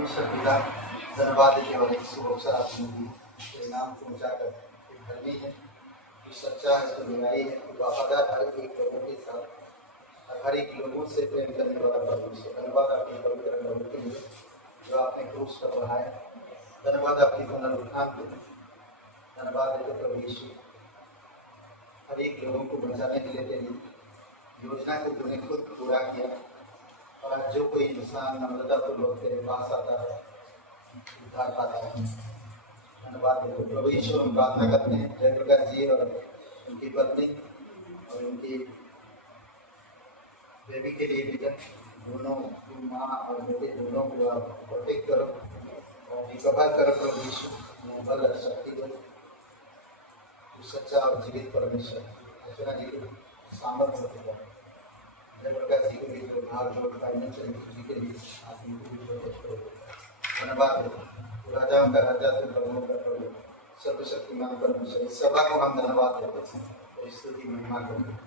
परमेश्वर पिता धन्यवाद देते और एक शुभ अवसर आपने दी तो इनाम पहुँचाकर धर्मी है, जो सच्चा है, जो न्यायी है, जो वफादार हर एक लोगों के साथ हर एक लोगों से प्रेम करने वाला परमेश्वर। धन्यवाद आपके पवित्र लोगों के लिए जो आपने क्रूस पर बढ़ाया। धन्यवाद आपके पुनरुत्थान के लिए। धन्यवाद देते प्रभु यीशु हर एक लोगों को बचाने के लिए तेरी योजना को तूने खुद पूरा किया। और आज जो कोई इंसान नम्रतापूर्वक तेरे पास आता है उद्धार पाता है। धन्यवाद देते प्रभु यीशु। हम प्रार्थना करते हैं जयप्रकाश जी और उनकी पत्नी और उनकी बेबी के लिए भी दोनों माँ और बेटे दोनों को प्रोटेक्ट करो और कवर करो प्रभु यीशु। बल और शक्ति दो, तू सच्चा और जीवित परमेश्वर रचना जी को सामर्थ्य होगा। जयप्रकाश जी को भी जो भाग जो फाइनेंशियल खुशी के लिए आदमी को धन्यवाद देते। राजाओं का राजा से प्रभुओं का प्रभु सर्वशक्तिमान परमेश्वर। इस सभा को हम धन्यवाद देते हैं और स्तुति महिमा करते हैं।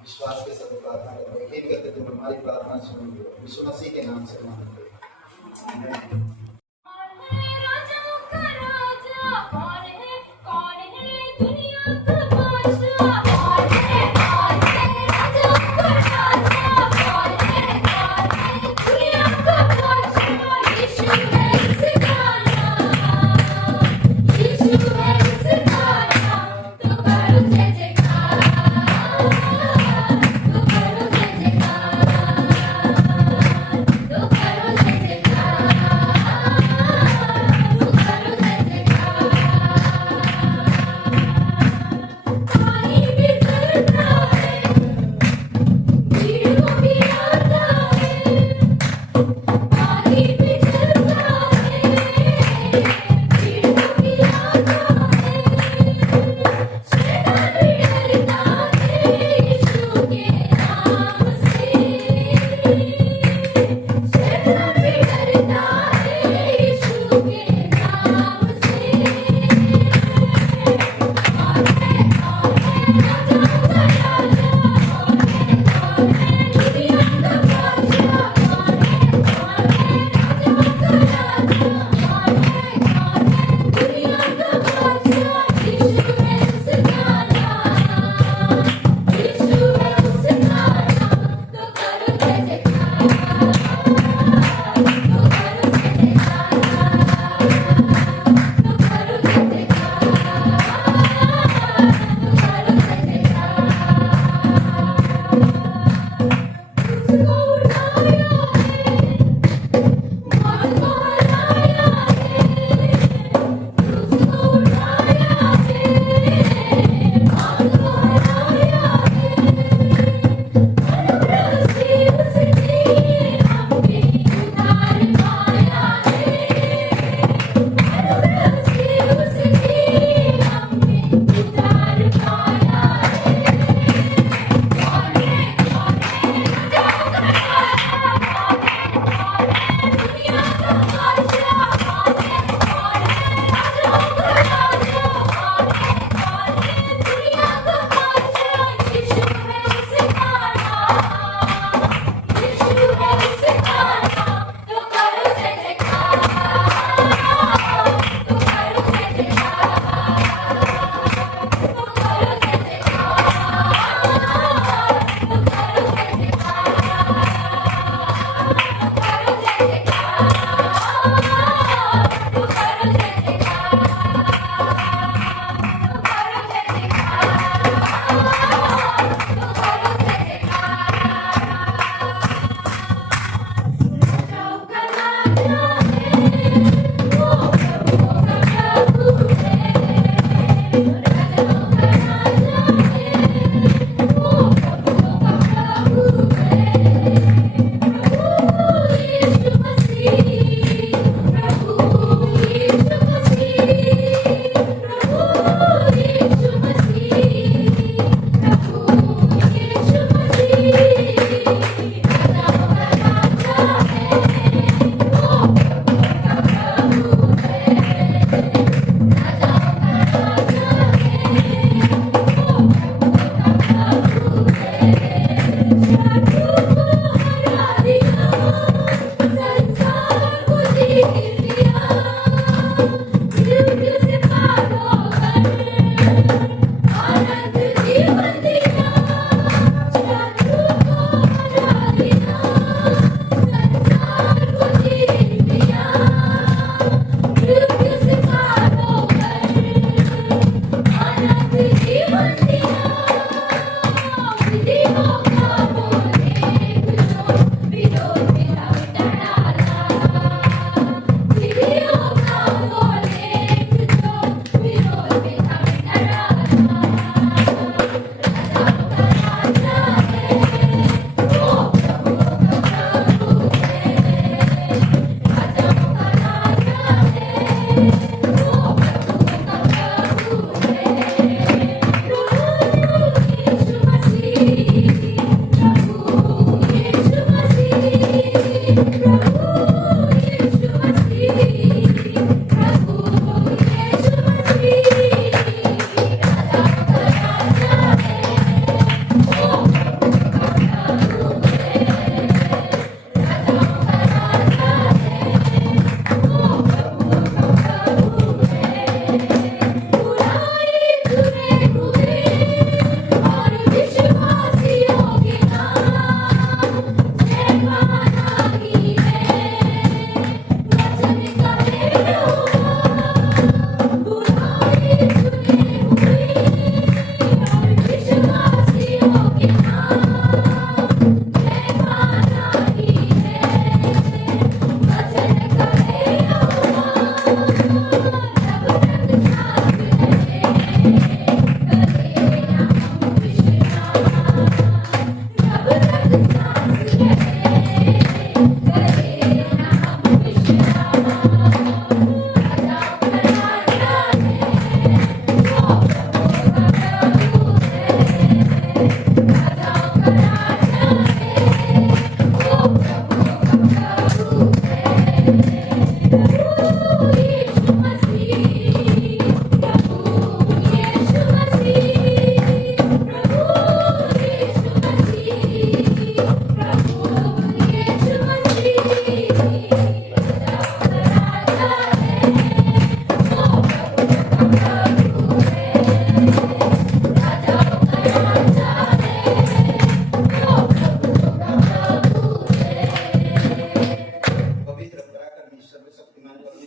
विश्वास के साथ प्रार्थना करते हैं, यकीन करते तो हमारी प्रार्थना सुनिए। यीशु मसीह के नाम से मांगते हैं।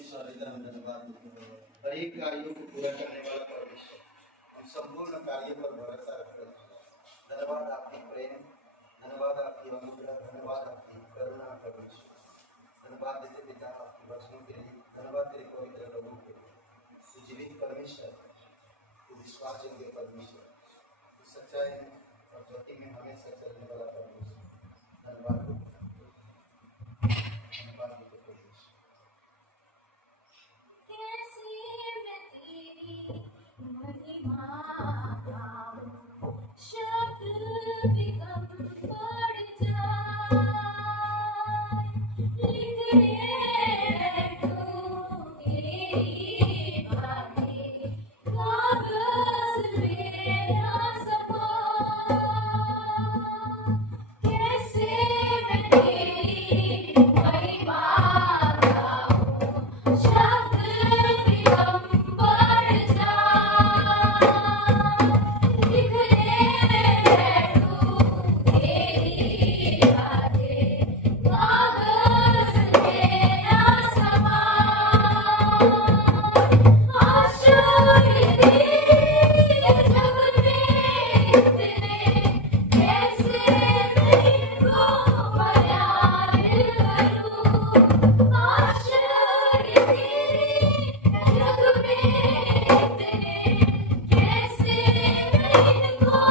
परमेश्वर इधर हम धन्यवाद देते हैं। हर एक कार्यों को पूरा करने वाला परमेश्वर, हम संपूर्ण कार्यों पर भरोसा रखते हैं। धन्यवाद आपकी प्रेम, धन्यवाद आपकी अनुग्रह, धन्यवाद आपकी करुणा परमेश्वर। धन्यवाद देते पिता आपके वचनों के लिए, धन्यवाद तेरे पवित्र लोगों के लिए। जीवित परमेश्वर, विश्वास योग्य परमेश्वर, सच्चाई में और ज्योति में हमेशा चलने वाला परमेश्वर। धन्यवाद धन्यवाद देते परमेश्वर। कैसे मैं तेरी महिमा गाऊं, शब्द भी कम पड़ जाए। लिखने बैठूं तेरी बातें, कागज में ना समाए। कैसे मैं तेरी महिमा गाऊं, शब्द भी कम पड़ जाए। लिखने बैठूं तेरी बातें, कागज में ना समाए। आश्चर्य तेरे जग में इतने, कैसे मैं इनको बयान करूं। आश्चर्य तेरे जग में इतने, कैसे मैं इनको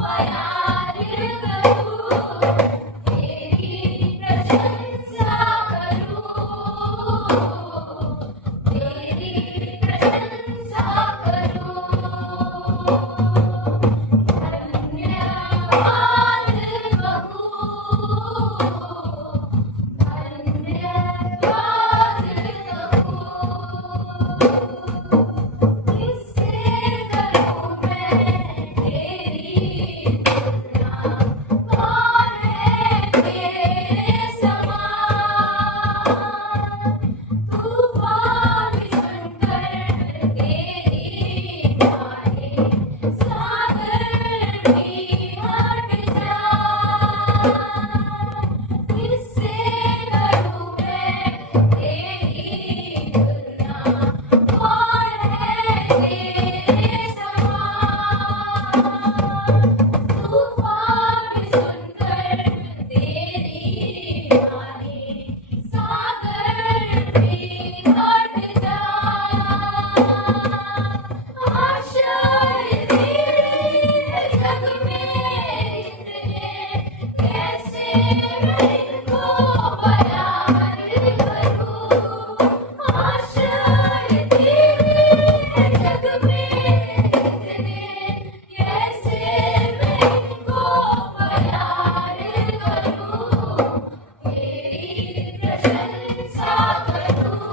बयान करूं। तेरी प्रशंसा करूं, तेरी प्रशंसा करूं। धन्यवाद कहूं, धन्यवाद कहूं। किससे करूं मैं तेरी तुलना, कौन है तेरे समान। तूफान भी सुनकर तेरी बातें, सागर भी हट जाए। किससे करूं मैं तेरी तुलना, कौन है तेरे समान। तूफान भी सुनकर तेरी बातें, सागर भी हट जाए। आश्चर्य तेरे जग में इतने, कैसे मैं इनको बयान करूं। आश्चर्य तेरे जग में इतने, कैसे मैं इनको बयान करूं। तेरी प्रशंसा करूं,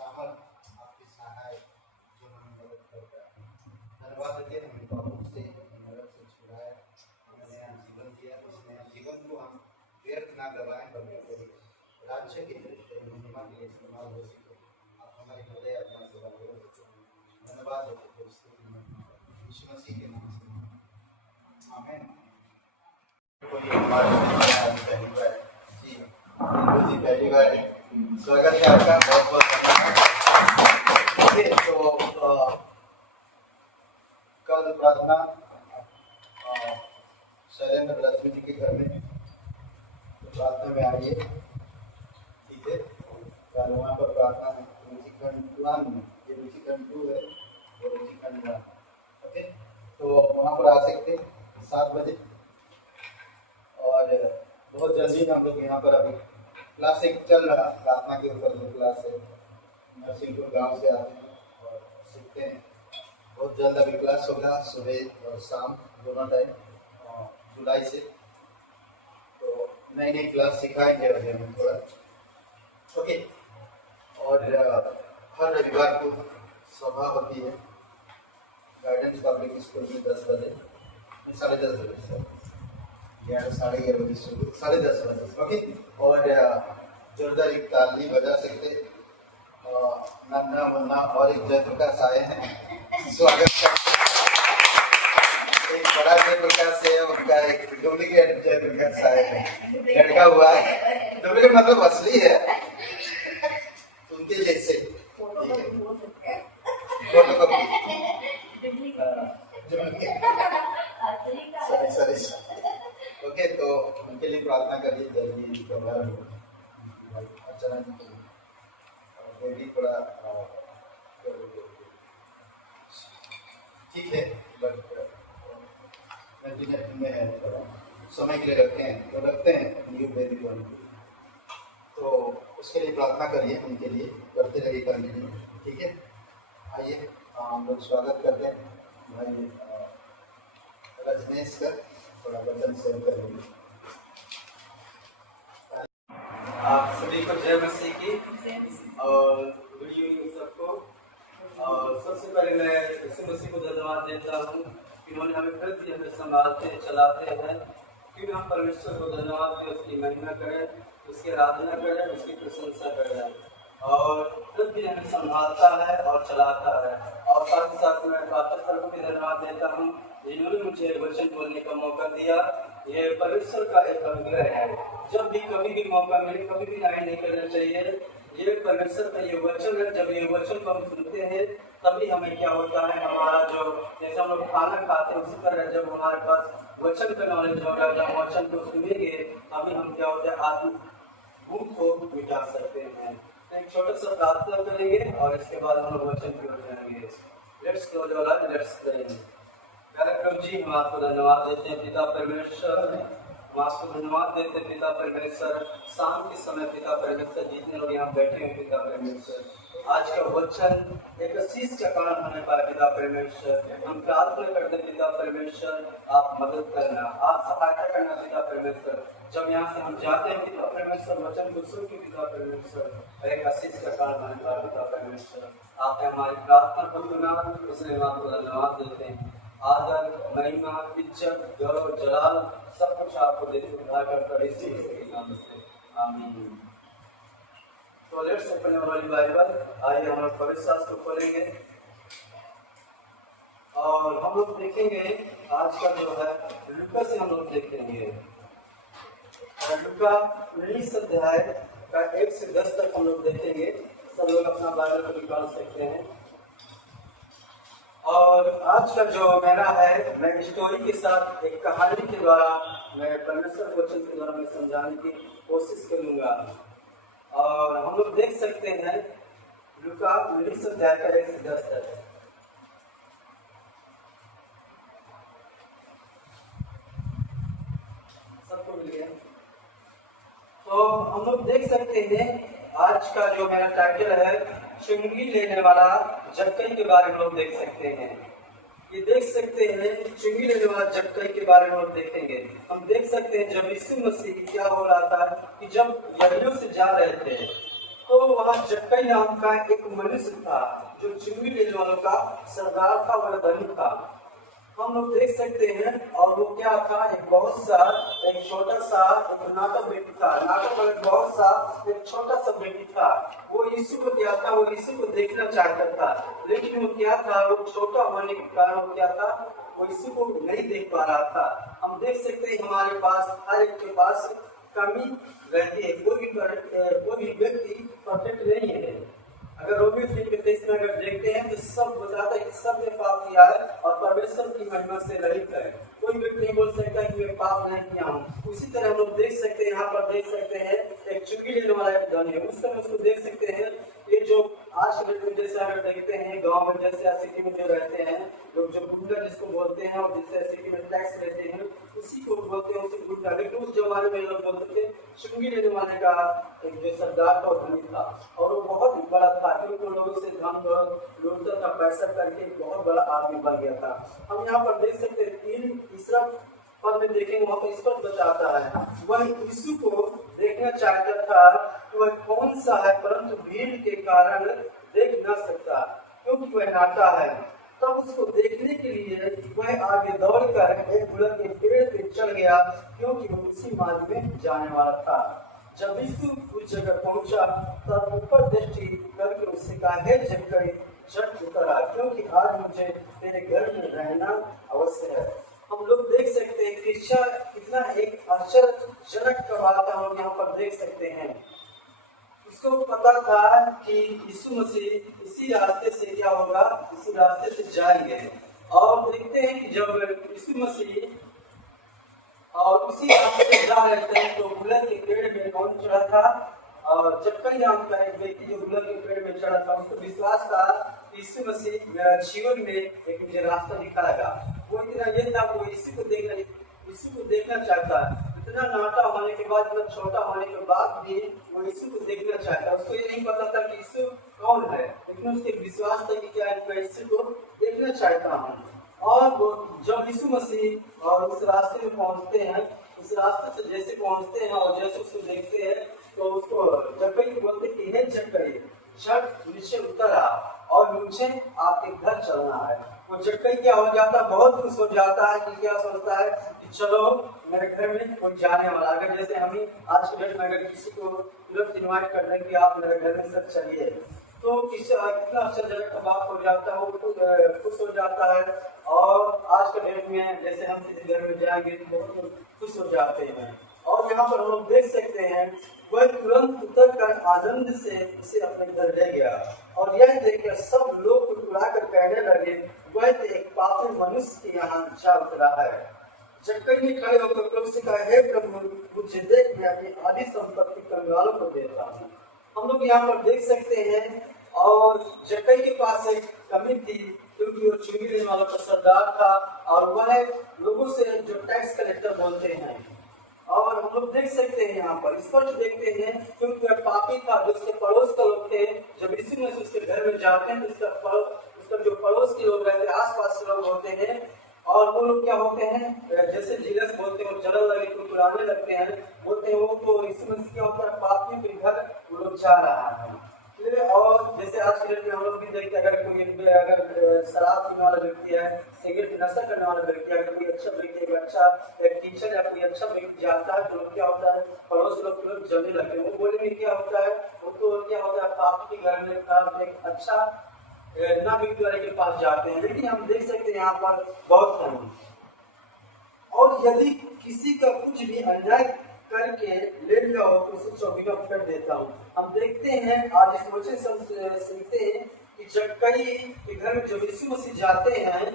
सामर्थ, आपकी सहाय जो हमें मदद करता है। धन्यवाद देते हैं हमें पापों से, नरक से छुड़ाया, हमें नया जीवन दिया। इस नया जीवन को हम व्यर्थ ना गवाएं, बल्कि राज्य के लिए, महिमा के लिए इस्तेमाल हो सके। आप हमारे हृदय आत्मा सेवा करो। धन्यवाद देते हैं यीशु मसीह के नाम से, आमीन। कोई हमारे पहली बार जी, बिल्कुल जी पहली बार स्वागत है आपका, बहुत बहुत धन्यवाद। तो कल प्रार्थना शैलेंद्र रश्मि जी के घर में, तो प्रार्थना में आइए, ठीक है। कल वहाँ पर प्रार्थना है रुचिखंड 1 में, ये रुचिखंड 2 है और रुचिखंड 1, ओके। तो वहाँ पर आ सकते 7 बजे। और बहुत जल्दी हम लोग यहाँ पर अभी क्लास एक चल रहा, प्रार्थना के ऊपर जो क्लास है, नरसिंहपुर गांव से आते हैं और सीखते हैं। बहुत जल्द अभी क्लास होगा, सुबह और शाम दोनों टाइम, जुलाई से। तो नई नई क्लास सिखाएंगे अभी हम थोड़ा, ओके। और हर रविवार को सभा होती है गाइडेंस पब्लिक स्कूल में 10 बजे, 10:30 बजे से 11, 11:30 बजे शुरू, 10:30 बजे, ओके। और जोरदार एक ताली बजा सकते। नन्ना मुन्ना और एक जयप्रकाश आए हैं, स्वागत करते हैं। एक बड़ा जयप्रकाश है, उनका एक डुप्लीकेट जयप्रकाश आए हैं, लड़का हुआ है। डुप्लीकेट मतलब असली है, उनके जैसे फोटो कॉपी, सॉरी, ओके। तो उनके लिए प्रार्थना करिए, जल्दी कवर हो। अर्चना जी के लिए थोड़ा ठीक है, बट में है, थोड़ा समय के लिए रखते हैं, तो रखते हैं न्यू बेबी बॉर्न। तो उसके लिए प्रार्थना करिए, उनके लिए करते रहिए कंटिन्यू, ठीक है। आइए हम लोग स्वागत करते हैं भाई रजनीश का, थोड़ा वचन शेयर करेंगे। आप सभी को जय मसीह की और गुड इवनिंग सबको। और सबसे पहले मैं यीशु मसीह को धन्यवाद देता हूँ कि उन्होंने हमें फिर भी हमें संभालते चलाते हैं। क्योंकि हम परमेश्वर को धन्यवाद दें, उसकी महिमा करें, उसकी आराधना करें, उसकी प्रशंसा करें। और फिर भी हमें संभालता है और चलाता है। और साथ ही साथ मैं परमेश्वर को भी धन्यवाद देता हूँ जिन्होंने मुझे वचन बोलने का मौका दिया। ये परमेश्वर का एक अनुग्रह है। जब भी कभी भी मौका मिले, कभी भी नाई नहीं करना चाहिए। ये परमेश्वर का ये वचन है। जब ये वचन को हम सुनते हैं तभी हमें क्या होता है, हमारा जो जैसे हम लोग खाना खाते हैं उसी तरह जब हमारे पास वचन का नॉलेज होगा, जब वचन को सुनेंगे तभी हम क्या होता है, आत्मिक भूख को मिटा सकते हैं। तो एक छोटा सा प्रार्थना करेंगे और इसके बाद हम लोग वचन की ओर जाएंगे। Let's close our eyes, let's pray. प्यारे प्रभु जी, हम आपको धन्यवाद देते हैं पिता परमेश्वर, हम आपको धन्यवाद देते हैं पिता परमेश्वर। शाम के समय पिता परमेश्वर जितने लोग यहाँ बैठे हैं पिता परमेश्वर, आज का वचन एक आशीष का कारण होने पाए पिता परमेश्वर। हम प्रार्थना करते हैं पिता परमेश्वर, आप मदद करना, आप सहायता करना पिता परमेश्वर। जब यहाँ से हम जाते हैं पिता परमेश्वर, वचन को सुन के पिता परमेश्वर एक आशीष का कारण होने पाए पिता परमेश्वर। आपने हमारी प्रार्थना को सुना, इसलिए हम आपको धन्यवाद देते हैं। आदर, महिमा, इज्जत, गौरव, जलाल सब कुछ आपको देते उद्धारकर्ता यीशु मसीह के नाम से, आमीन। तो let's open our holy Bible. आइए हम लोग पवित्र शास्त्र को खोलेंगे और हम लोग देखेंगे आज का जो है लूका से हम लोग देखेंगे। लूका 19 अध्याय का 1 से 10 तक हम लोग देखेंगे। सब लोग अपना बाइबल को निकाल सकते हैं। और आज का जो मेरा है, मैं स्टोरी के साथ एक कहानी के द्वारा मैं परमेश्वर वचन के द्वारा मैं समझाने की कोशिश करूंगा। और हम लोग देख सकते हैं लूका 19 अध्याय का 1 से 10 तक। सबको मिल गया? तो हम लोग देख सकते हैं आज का जो मेरा टाइटल है, चुंगी लेने वाला जक्कई के बारे में लोग देख सकते हैं। ये देख सकते हैं चुंगी लेने वाला जक्कई के बारे में लोग देखेंगे। हम देख सकते हैं जब यीशु मसीह क्या हो रहा था कि जब यहूदियों से जा रहे थे तो वहाँ जक्कई नाम का एक मनुष्य था जो चुंगी लेने वालों का सरदार था, वह धनी था। हम लोग देख सकते हैं। और वो क्या था, एक बहुत सा, एक छोटा सा, एक नाटक बेटी था। नाटक में बहुत सा एक छोटा सा बेटी था। वो यीशु को क्या था, वो यीशु को देखना चाहता था, लेकिन वो क्या था, वो छोटा होने के कारण वो क्या था, वो यीशु को नहीं देख पा रहा था। हम देख सकते हैं हमारे पास, हर एक के पास कमी रहती है। कोई भी व्यक्ति परफेक्ट नहीं है। अगर रोमियो 3:23 में अगर देखते हैं तो सब बताता है कि सबने पाप किया है और परमेश्वर की महिमा से रहित है। कोई व्यक्ति नहीं बोल सकता कि मैं पाप नहीं किया हूँ। उसी तरह हम लोग देख सकते हैं, यहाँ पर देख सकते हैं एक चुंगी लेने वाला एक धनी है। उस समय उसको देख सकते हैं। ये जो आज के डेट में जैसे अगर देखते हैं गांव में, जैसे सिटी में जो रहते हैं लोग, जो गुंडा जिसको बोलते हैं, और जैसे सिटी में टैक्स लेते हैं उसी को बोलते हैं, उसी गुंडा। लेकिन उस जमाने में लोग बोलते थे चुंगी लेने वाले का एक जो सरदार था धनी था, और वो बहुत ही बड़ा था क्योंकि वो लोगों से धन लूटता था, पैसा करके बहुत बड़ा आदमी बन गया था। हम यहाँ पर देख सकते हैं तीसरा पद में देखेंगे, वहाँ पर स्पष्ट बताता है वह यीशु को देखना चाहता था कि वह कौन सा है, परंतु भीड़ के कारण देख न सकता क्योंकि वह नाटा है। तब उसको देखने के लिए वह आगे दौड़कर एक गुलर के पेड़ पे चढ़ गया क्योंकि वो उसी मार्ग में जाने वाला था। जब यीशु उस जगह पहुंचा तब ऊपर दृष्टि करके उससे कहा, हे जक्कई, झट उतर आ, क्योंकि आज मुझे तेरे घर में रहना अवश्य है। हम लोग देख सकते हैं कृष्ण कितना एक आश्चर्यजनक का बात हम लोग यहाँ पर देख सकते हैं। उसको पता था कि यीशु मसीह इसी रास्ते से क्या होगा, इसी रास्ते से जाएंगे। और देखते हैं कि जब यीशु मसीह और उसी रास्ते से जा रहे थे तो गुलर के पेड़ में कौन चढ़ा था, और जक्कई नाम का एक व्यक्ति जो गुलर के पेड़ में चढ़ा था, उसको विश्वास था कि यीशु मसीह मेरा जीवन में एक मुझे रास्ता दिखाएगा। वो इतना ये था, वो यीशु को देखना चाहता है। इतना नाटा होने के बाद, इतना छोटा होने के बाद भी वो यीशु को देखना चाहता है। उसको ये नहीं पता था कि यीशु कौन है, लेकिन उसके विश्वास था कि क्या मैं यीशु को देखना चाहता हूँ। और वो जब यीशु मसीह और उस रास्ते में पहुंचते हैं, उस रास्ते से जैसे पहुंचते हैं और जैसे उसको देखते हैं तो उसको जक्कई को बोलते कि हे जक्कई, झट नीचे उतर आ और मुझे आपके घर चलना है। वो जक्कई क्या हो जाता, बहुत खुश हो जाता है कि क्या सोचता है कि चलो मेरे घर में कोई जाने वाला। अगर जैसे हम ही आज के डेट में अगर किसी को तुरंत इन्वाइट कर दें कि आप मेरे घर में सब चलिए, तो कितना आश्चर्यजनक का बात हो जाता है, वो खुश हो जाता है। और आज के डेट में जैसे हम किसी घर में जाएंगे तो बहुत खुश हो जाते हैं। और यहाँ पर हम लोग देख सकते हैं वह तुरंत उतर कर आनंद से उसे अपने घर ले गया। और यह देखकर सब लोग कुटकुराकर कहने लगे, वह तो एक पापी मनुष्य के यहाँ जा उतरा है। जक्कई ने खड़े होकर प्रभु से कहा, हे प्रभु, मुझे देख, मैं अपनी आधी संपत्ति कंगालों को देता हूँ। हम लोग यहाँ पर देख सकते हैं। और जक्कई के पास एक कमी थी क्योंकि वो चुंगी लेने वालों का सरदार था, और वह लोगों से जो टैक्स कलेक्टर बोलते हैं। और हम लोग देख सकते हैं यहाँ पर स्पष्ट देखते हैं क्योंकि वह पापी था। जो उसके पड़ोस के लोग थे, जब यीशु मसीह उसके घर में जाते हैं तो उसका जो पड़ोस के लोग रहते हैं, आसपास के लोग होते हैं, और वो लोग क्या होते हैं, जैसे जीलस बोलते हैं, जलन लगे तो बुलाने लगते हैं, बोलते हैं वो तो यीशु मसीह क्या होता है, पापी के घर वो लोग जा रहा है। और जैसे आज के डेट में हम लोग भी देखते हैं, अगर कोई शराब पीने वाला व्यक्ति है, सिगरेट नशा करने वाला व्यक्ति है, अगर कोई अच्छा व्यक्ति, एक अच्छा टीचर या कोई अच्छा व्यक्ति जाता है तो क्या होता है, पड़ोस लोग तुरंत जलने लगते हैं। वो बोलेंगे क्या होता है, वो तो क्या होता है, पापी के घर में एक अच्छा ना व्यक्ति वाले के पास जाते हैं। लेकिन हम देख सकते हैं यहाँ पर बहुत कम। और यदि किसी का कुछ भी अन्याय करके ले लिया हो तो उसे चौकीना कर देता हूँ। हम देखते हैं आज इस वचन से सुनते हैं कि जक्कई के घर में जब यीशु मसीह जाते हैं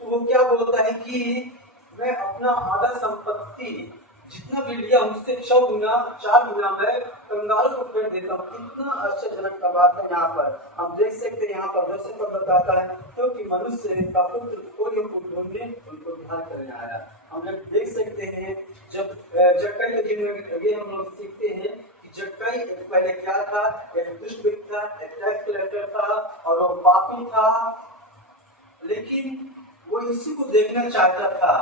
तो वो क्या बोलता है कि मैं अपना आधा संपत्ति जितना भी लिया उससे 4 गुना मैं कंगालों को फेंक देता हूँ। कितना आश्चर्यजनक का बात है। यहाँ पर हम देख सकते हैं, यहाँ पर वैसे पर बताता है क्योंकि मनुष्य का पुत्र कोई ढूंढने उनको उद्धार करने आया। हम लोग देख सकते हैं जब जक्कई के जिंदगी हम लोग सीखते हैं कि जक्कई पहले क्या था, एक दुष्ट व्यक्ति था, एक टैक्स कलेक्टर था और वो पापी था, लेकिन वो यीशु को देखना चाहता था।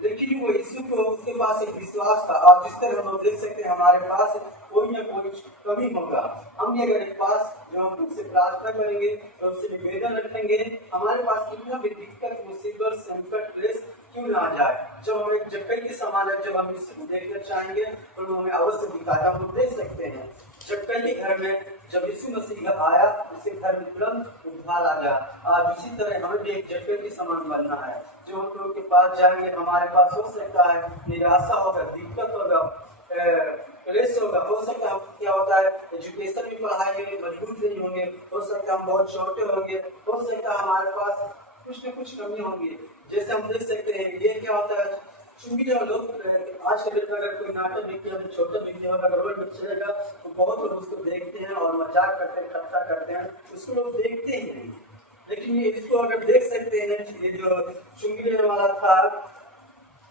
लेकिन वो यीशु को उसके पास एक विश्वास था। और जिस तरह हम लोग देख सकते हैं हमारे पास कोई ना कोई कमी होगा। हम अगर एक पास जो हम उससे प्रार्थना करेंगे और उससे निवेदन रखेंगे, हमारे पास कितना भी दिक्कत, मुसीबत, संकट, क्लेश क्यों ना आ जाए, जब हम एक जक्कई के समान है, जब हम यीशु को देखना चाहेंगे तो वो हमें अवश्य दिखाता। हम लोग देख सकते हैं जक्कई के घर में जब यीशु मसीह आया, उसके घर में तुरंत उद्धार आ गया। आज उसी तरह हमें भी एक जक्कई के समान बनना है। जो हम लोग के पास जाएंगे, हमारे पास हो सकता है निराशा होगा, दिक्कत होगा, क्लेश होगा, हो सकता है क्या होता है एजुकेशन में, पढ़ाई में मजबूत नहीं होंगे, हो सकता है हम बहुत छोटे होंगे, हो सकता है हमारे पास कुछ न कुछ कमी होंगी। जैसे हम देख सकते हैं ये क्या होता है, चूंकि जो लोग आज के डेट में अगर कोई नाटक दिखते हैं, छोटा दिखते हैं, अगर रोड में चलेगा तो बहुत लोग उसको देखते हैं और मजाक करते हैं, ठट्टा करते हैं, उसको लोग देखते ही नहीं। लेकिन ये इसको अगर देख सकते हैं, ये जो चुंगी वाला था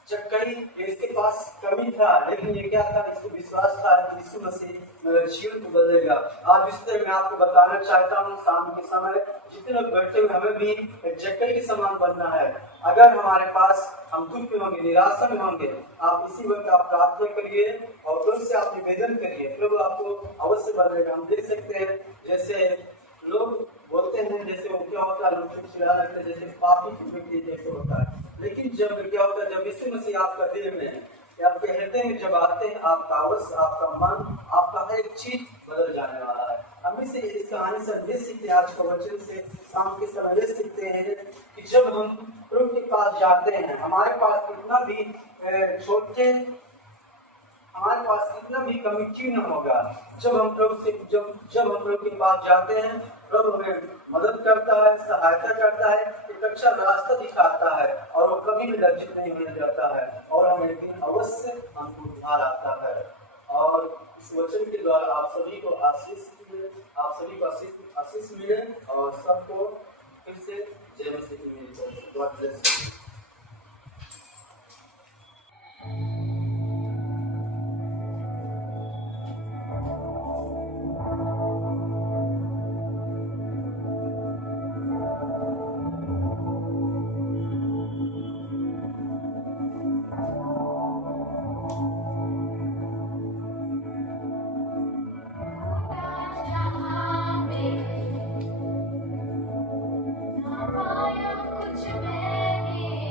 जक्कई, इसके पास कमी था, लेकिन ये क्या था, इसको विश्वास था कि यीशु मसीह मेरा जीवन को बदलेगा। आज इस तरह मैं आपको बताना चाहता हूँ, शाम के समय जितने लोग बैठे हुए, हमें भी एक जक्कई के समान बनना है। अगर हमारे पास हम दुख में होंगे, निराशा में होंगे, आप इसी वक्त आप प्रार्थना करिए और प्रभु से आप निवेदन करिए, प्रभु आपको अवश्य बदलेगा। हम देख सकते हैं जैसे लोग बोलते हैं, जैसे वो क्या होता है, लोग चिल्ला रखते हैं, जैसे पापी व्यक्ति जैसे होता है। लेकिन जब क्या होता है, जब यीशु मसीह आपका दिल में, आपके हृदय में जब आते हैं, आपका अवश्य, आपका मन, आपका हर एक चीज बदल जाने वाला है। हम इसे इस कहानी से ये सीखते हैं, आज का वचन से शाम के समय ये सीखते हैं कि जब हम प्रभु के पास जाते हैं, हमारे पास कितना भी छोटे, हमारे पास कितना भी कमी क्यों न होगा, जब हम प्रभु से जब हम प्रभु के पास जाते हैं, प्रभु हमें मदद करता है, सहायता करता है, एक अच्छा रास्ता दिखाता है और वो कभी भी लज्जित नहीं होने देता है और हमें एक दिन अवश्य हमको उद्धार आता है। और इस वचन के द्वारा आप सभी को आशीष मिले, आप सभी को आशीष मिले और सबको फिर से जय मसीह की मेरी तरफ से गॉड ब्लेस यू। जहाँ में ना पाया कुछ मैंने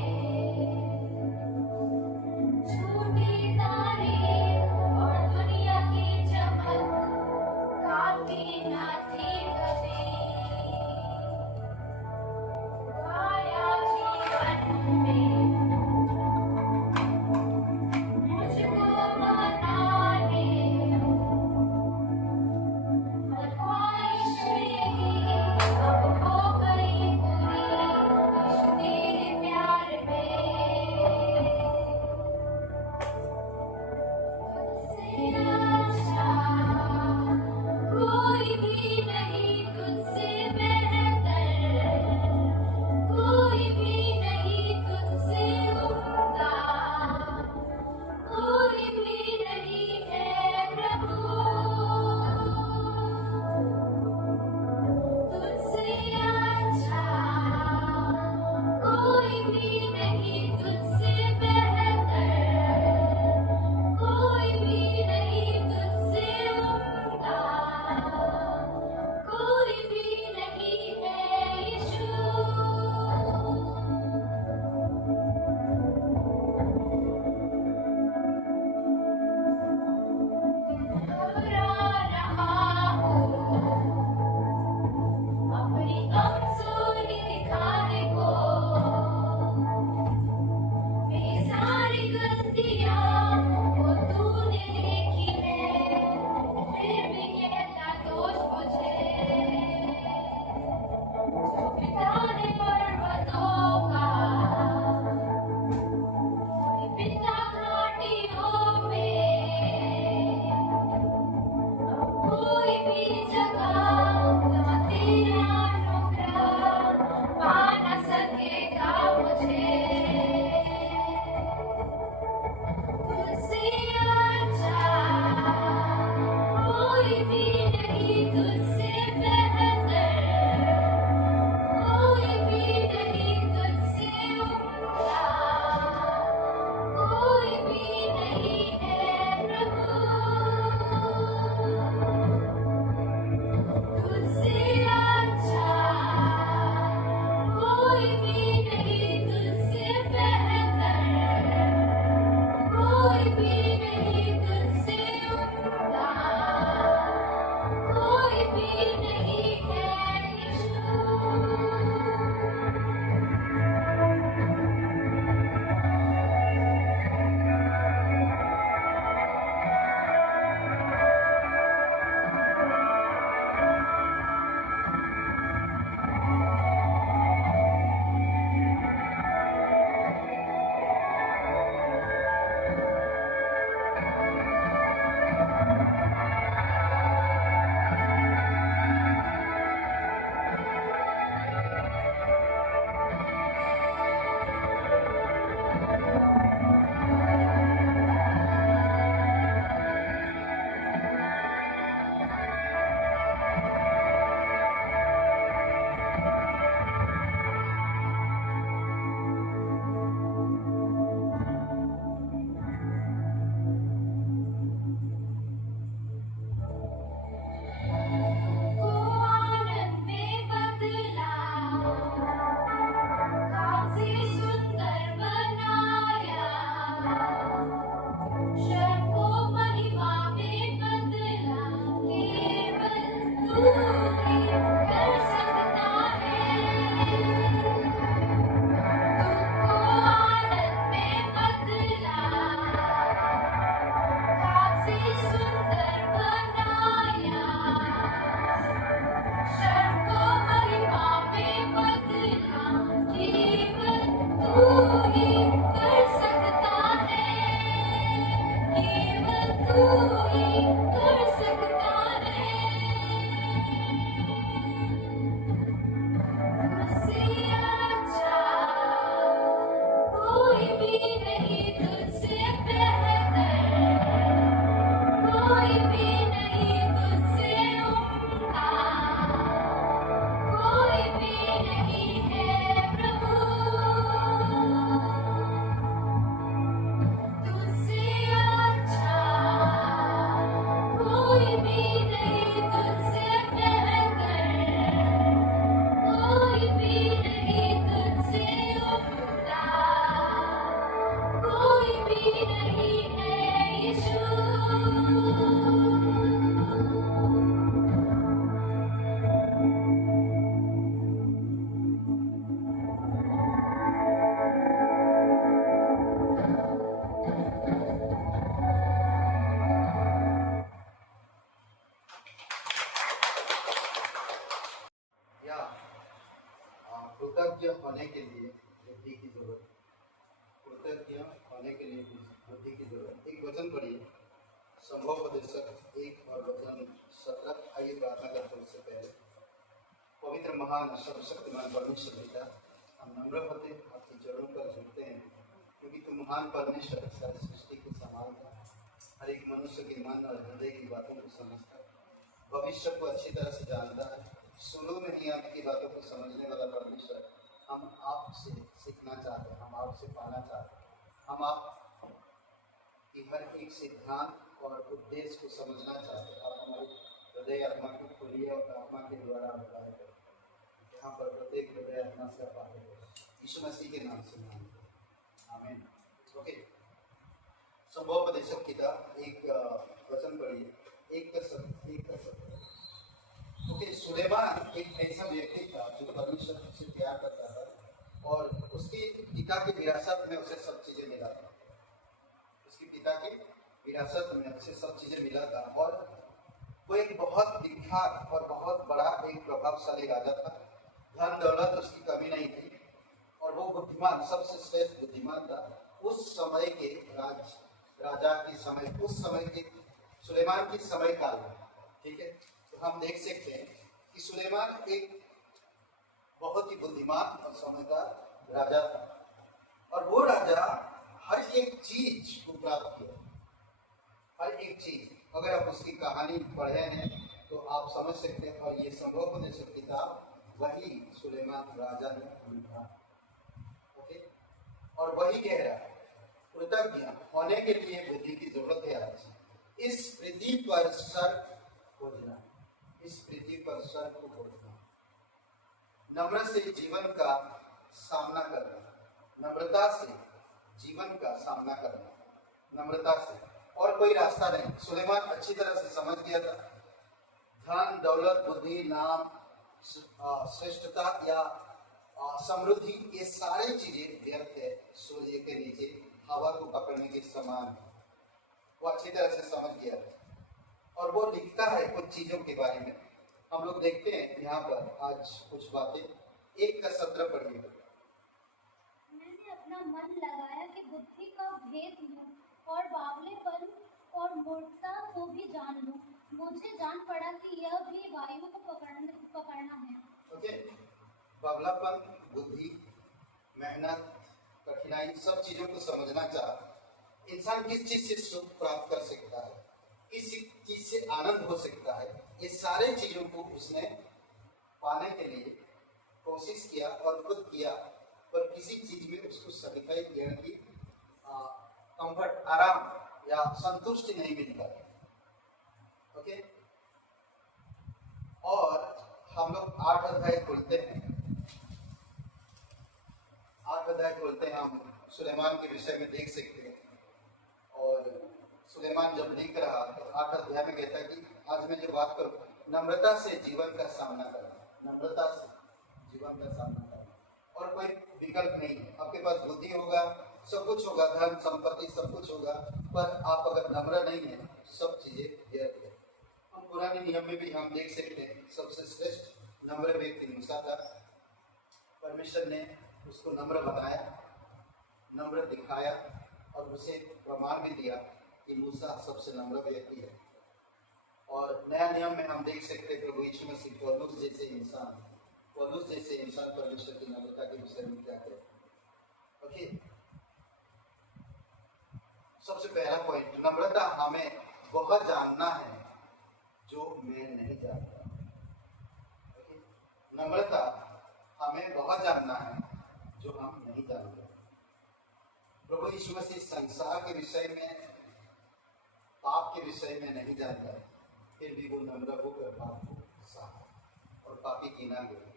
भी नहीं तुझसे उमदा, कोई भी नहीं है यीशु। को आनंद में बदला, काफी सुंदर बनाया, शर को महिमा में बदला, केवल तू ही कर सकता है। तुमको आनंद में बदला, काफी सुंदर बनाया, शर को महिमा में बदला, केवल तू ही कर सकता है, केवल तू ही कर सकता है। तुझसे अच्छा कोई भी नहीं, तुझसे बेहतर कोई भी नहीं, तुझसे उमदा कोई भी नहीं है प्रभु। तुझसे अच्छा कोई भी नहीं, तुझसे बेहतर कोई भी नहीं, तुझसे उमदा कोई भी नहीं है यीशु। या कृतज्ञ होने के लिए बुद्धि की जरूरत, कृतज्ञ होने के लिए बुद्धि की जरूरत। एक वचन पढ़िए, संभवोपदेशक 1 और वचन 17। आइए प्रार्थना करते हैं। उससे पहले पवित्र महान सर्वशक्तिमान परमेश्वर पिता, हम नम्र होते आपकी चरणों पर झुकते हैं, क्योंकि तुम महान परमेश्वर सारी सृष्टि को संभालता, हर एक मनुष्य के मन और हृदय की बातों को समझता, भविष्य को अच्छी तरह से जानता है, शुरू में ही आपकी बातों को समझने वाला परमेश्वर। हम आपसे सीखना चाहते हैं, हम आपसे पाना चाहते हैं, हम आप की हर एक सिद्धांत और उद्देश्य को समझना चाहते हैं। आप हमारे हृदय आत्मा को खोलिए और आत्मा के द्वारा अवतार करें, यहाँ पर प्रत्येक हृदय आत्मा से आप आगे बढ़ें, यीशु मसीह के नाम से मांगते हैं, आमीन। ओके, संभवोपदेशक किताब 1 वचन पढ़िए, 1 का 17। ओके, सुलेमान एक ऐसा व्यक्ति था जो परमेश्वर से प्यार करता था और उसके पिता की विरासत में उसे सब चीजें मिला था। उसके पिता की विरासत में उसे सब चीजें मिला था और वो एक बहुत विख्यात और बहुत बड़ा एक प्रभावशाली राजा था। धन दौलत उसकी कमी नहीं थी और वो बुद्धिमान, सबसे श्रेष्ठ बुद्धिमान था उस समय के राजा के समय, उस समय के सुलेमान के समय काल में। ठीक है, तो हम देख सकते हैं कि सुलेमान एक बहुत ही बुद्धिमान और समझदार राजा था और वो राजा हर एक चीज को प्राप्त किया, हर एक चीज। अगर आप उसकी कहानी पढ़े हैं तो आप समझ सकते हैं। और ये संभवोपदेशक किताब वही सुलेमान राजा ने लिखा, ओके। और वही कह रहा है, कृतज्ञ होने के लिए बुद्धि की जरूरत है। आज इस पृथ्वी पर सर खोजना, इस पृथ्वी पर सर को खोजना, नम्र से जीवन का सामना करना, नम्रता से जीवन का सामना करना, नम्रता से, और कोई रास्ता नहीं। सुलेमान अच्छी तरह से समझ गया था धन दौलत बुद्धि नाम श्रेष्ठता या समृद्धि ये सारी चीजें व्यर्थ है, सूर्य के नीचे हवा को पकड़ने के समान है। वो अच्छी तरह से समझ गया था और वो लिखता है कुछ चीजों के बारे में। हम लोग देखते हैं यहाँ पर आज कुछ बातें। 1 का 17 पढ़िए। मैंने अपना मन लगाया कि बुद्धि का भेद लूं और बावलेपन और मूर्खता को भी जान लूं। मुझे जान पड़ा कि यह भी वायु को पकड़ना है। ओके, बावलापन, बुद्धि, मेहनत, कठिनाई, सब चीजों को समझना चाह इंसान किस चीज से सुख प्राप्त कर सकता है, किस चीज से आनंद हो सकता है, ये सारे चीजों को उसने पाने के लिए कोशिश किया और खुद किया, पर किसी चीज में उसको सेटिस्फाई देने की कंफर्ट, आराम या संतुष्टि नहीं मिलता। ओके, और हम लोग 8 अध्याय खोलते हैं। 8 अध्याय खोलते हैं, हम सुलेमान के विषय में देख सकते हैं। और सुलेमान जब लिख रहा तो 8 अध्याय में कहता है कि आज मैं जो बात करूं, नम्रता से जीवन का सामना करना, नम्रता से जीवन का सामना करना, और कोई विकल्प नहीं है। आपके पास बुद्धि होगा, सब कुछ होगा, धन संपत्ति सब कुछ होगा, पर आप अगर नम्र नहीं है सब चीजें व्यर्थ है। हम पुराने नियम में भी हम देख सकते हैं सबसे श्रेष्ठ नम्र व्यक्ति मूसा था। परमेश्वर ने उसको नम्र बनाया, नम्र दिखाया और उसे प्रमाण भी दिया कि मूसा सबसे नम्र व्यक्ति है। और नया नियम में हम देख सकते हैं प्रभु यीशु मसीह पौलुस जैसे इंसान परमेश्वर की नम्रता के विषय में क्या कहे। ओके, सबसे पहला पॉइंट, नम्रता हमें वह जानना है जो मैं नहीं जानता। ओके, नम्रता हमें वह जानना है जो हम नहीं जानते। प्रभु यीशु मसीह संसार के विषय में, पाप के विषय में नहीं जानता है, फिर भी वो नम्र होकर पाप को सहा और पापी की ना गए।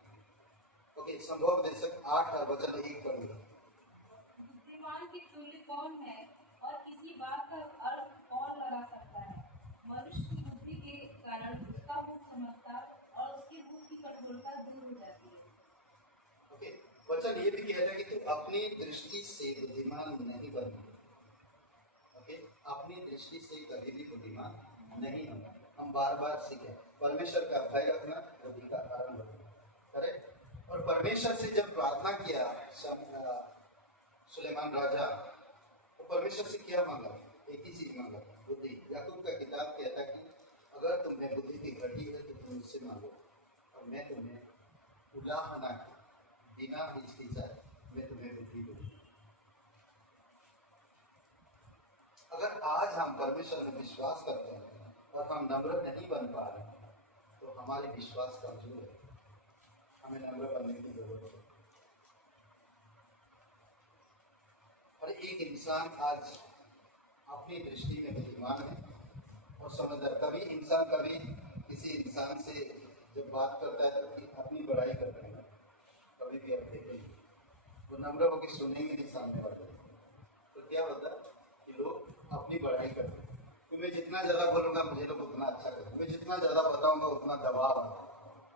ओके, संभव दर्शक 8 और वचन 1 पढ़िए। बुद्धिमान की तुल्य कौन है और किसी बात का अर्थ कौन लगा सकता है? मनुष्य की बुद्धि के कारण उसका मुख चमकता और उसके मुख की कठोरता दूर हो जाती है। ओके, वचन ये भी कहता है कि तू अपनी दृष्टि से बुद्धिमान नहीं बनती। ओके, अपनी दृष्टि से कभी भी बुद्धिमान नहीं होगा। हम बार बार सीखे परमेश्वर का भय रखना बुद्धि का कारण बनेगा। करेक्ट। और परमेश्वर से जब प्रार्थना किया सुलेमान राजा, तो परमेश्वर से क्या मांगा? एक ही चीज मांगा, बुद्धि। याकूब का किताब कहता कि अगर तुम्हें बुद्धि की घटी है तो तुम मुझसे मांगो और मैं तुम्हें उलाहना बिना हिचकिचाए मैं तुम्हें बुद्धि दूंगा। अगर आज हम परमेश्वर में विश्वास करते हैं और हम नम्र नहीं बन पा रहे हैं तो हमारे विश्वास कमजोर है। हमें नम्र बनने की जरूरत है। और एक इंसान आज अपनी दृष्टि में बुद्धिमान है और समझदार। कभी किसी इंसान से जब बात करता है तो अपनी बड़ाई करता है, कभी भी आप देखेंगे वो नम्र होकर सुनेंगे नहीं सामने वाले। तो क्या होता है कि लोग अपनी बड़ाई करते हैं कि मैं जितना ज़्यादा बोलूँगा मुझे लोग उतना अच्छा करेंगे, मैं जितना ज़्यादा बताऊँगा उतना दबाव आता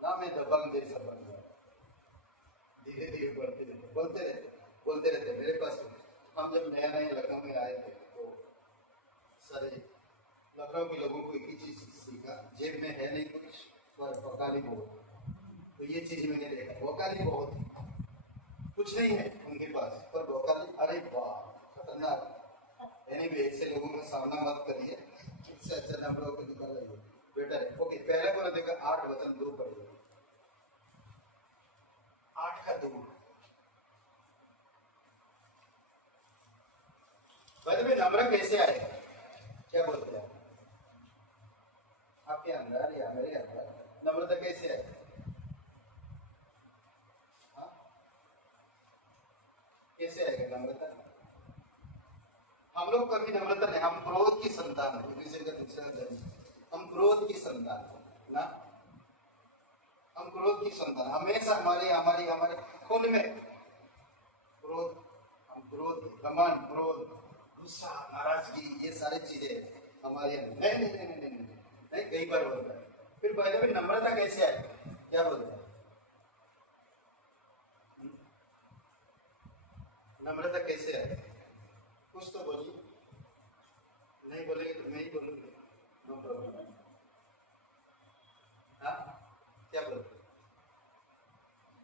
ना, मैं दबंग जैसा बन गया। धीरे धीरे बोलते रहते। मेरे पास हम जब नया लखनऊ में आए थे तो सारे लखनऊ के लोगों को एक ही चीज़ सीखा, जेब में है नहीं कुछ पर वकाली बहुत। तो ये चीज़ मैंने देखा, वकाली बहुत, कुछ नहीं है उनके पास पर वकाली, अरे वाह खतरनाक। यानी भी ऐसे लोगों का सामना मत करिए, इससे अच्छा हम लोगों को निकल रही है बेटर है। ओके, पहले को देखा 8 वचन 2 पढ़िए। 8 का 2। बाद में नम्र कैसे आएगा? क्या बोलते हैं आपके अंदर या मेरे अंदर नम्रता कैसे आएगी? हाँ, कैसे आएगा नम्रता? हम लोग कभी नम्रता नहीं, हम क्रोध की संतान है। हम क्रोध की संतान ना, हम क्रोध की संतान। हमेशा हमारे खून में क्रोध, हम क्रोध, घमंड, क्रोध, गुस्सा, नाराजगी, ये सारी चीजें हमारे अंदर नहीं नहीं नहीं नहीं नहीं नहीं कई बार होता है। फिर भाई भाई नम्रता कैसे आए, क्या बोलते हैं? नम्रता कैसे आए? कुछ तो बोलिए, नहीं बोलेंगे तो मैं ही बोलूंगी, नो प्रॉब्लम। हाँ, क्या बोलते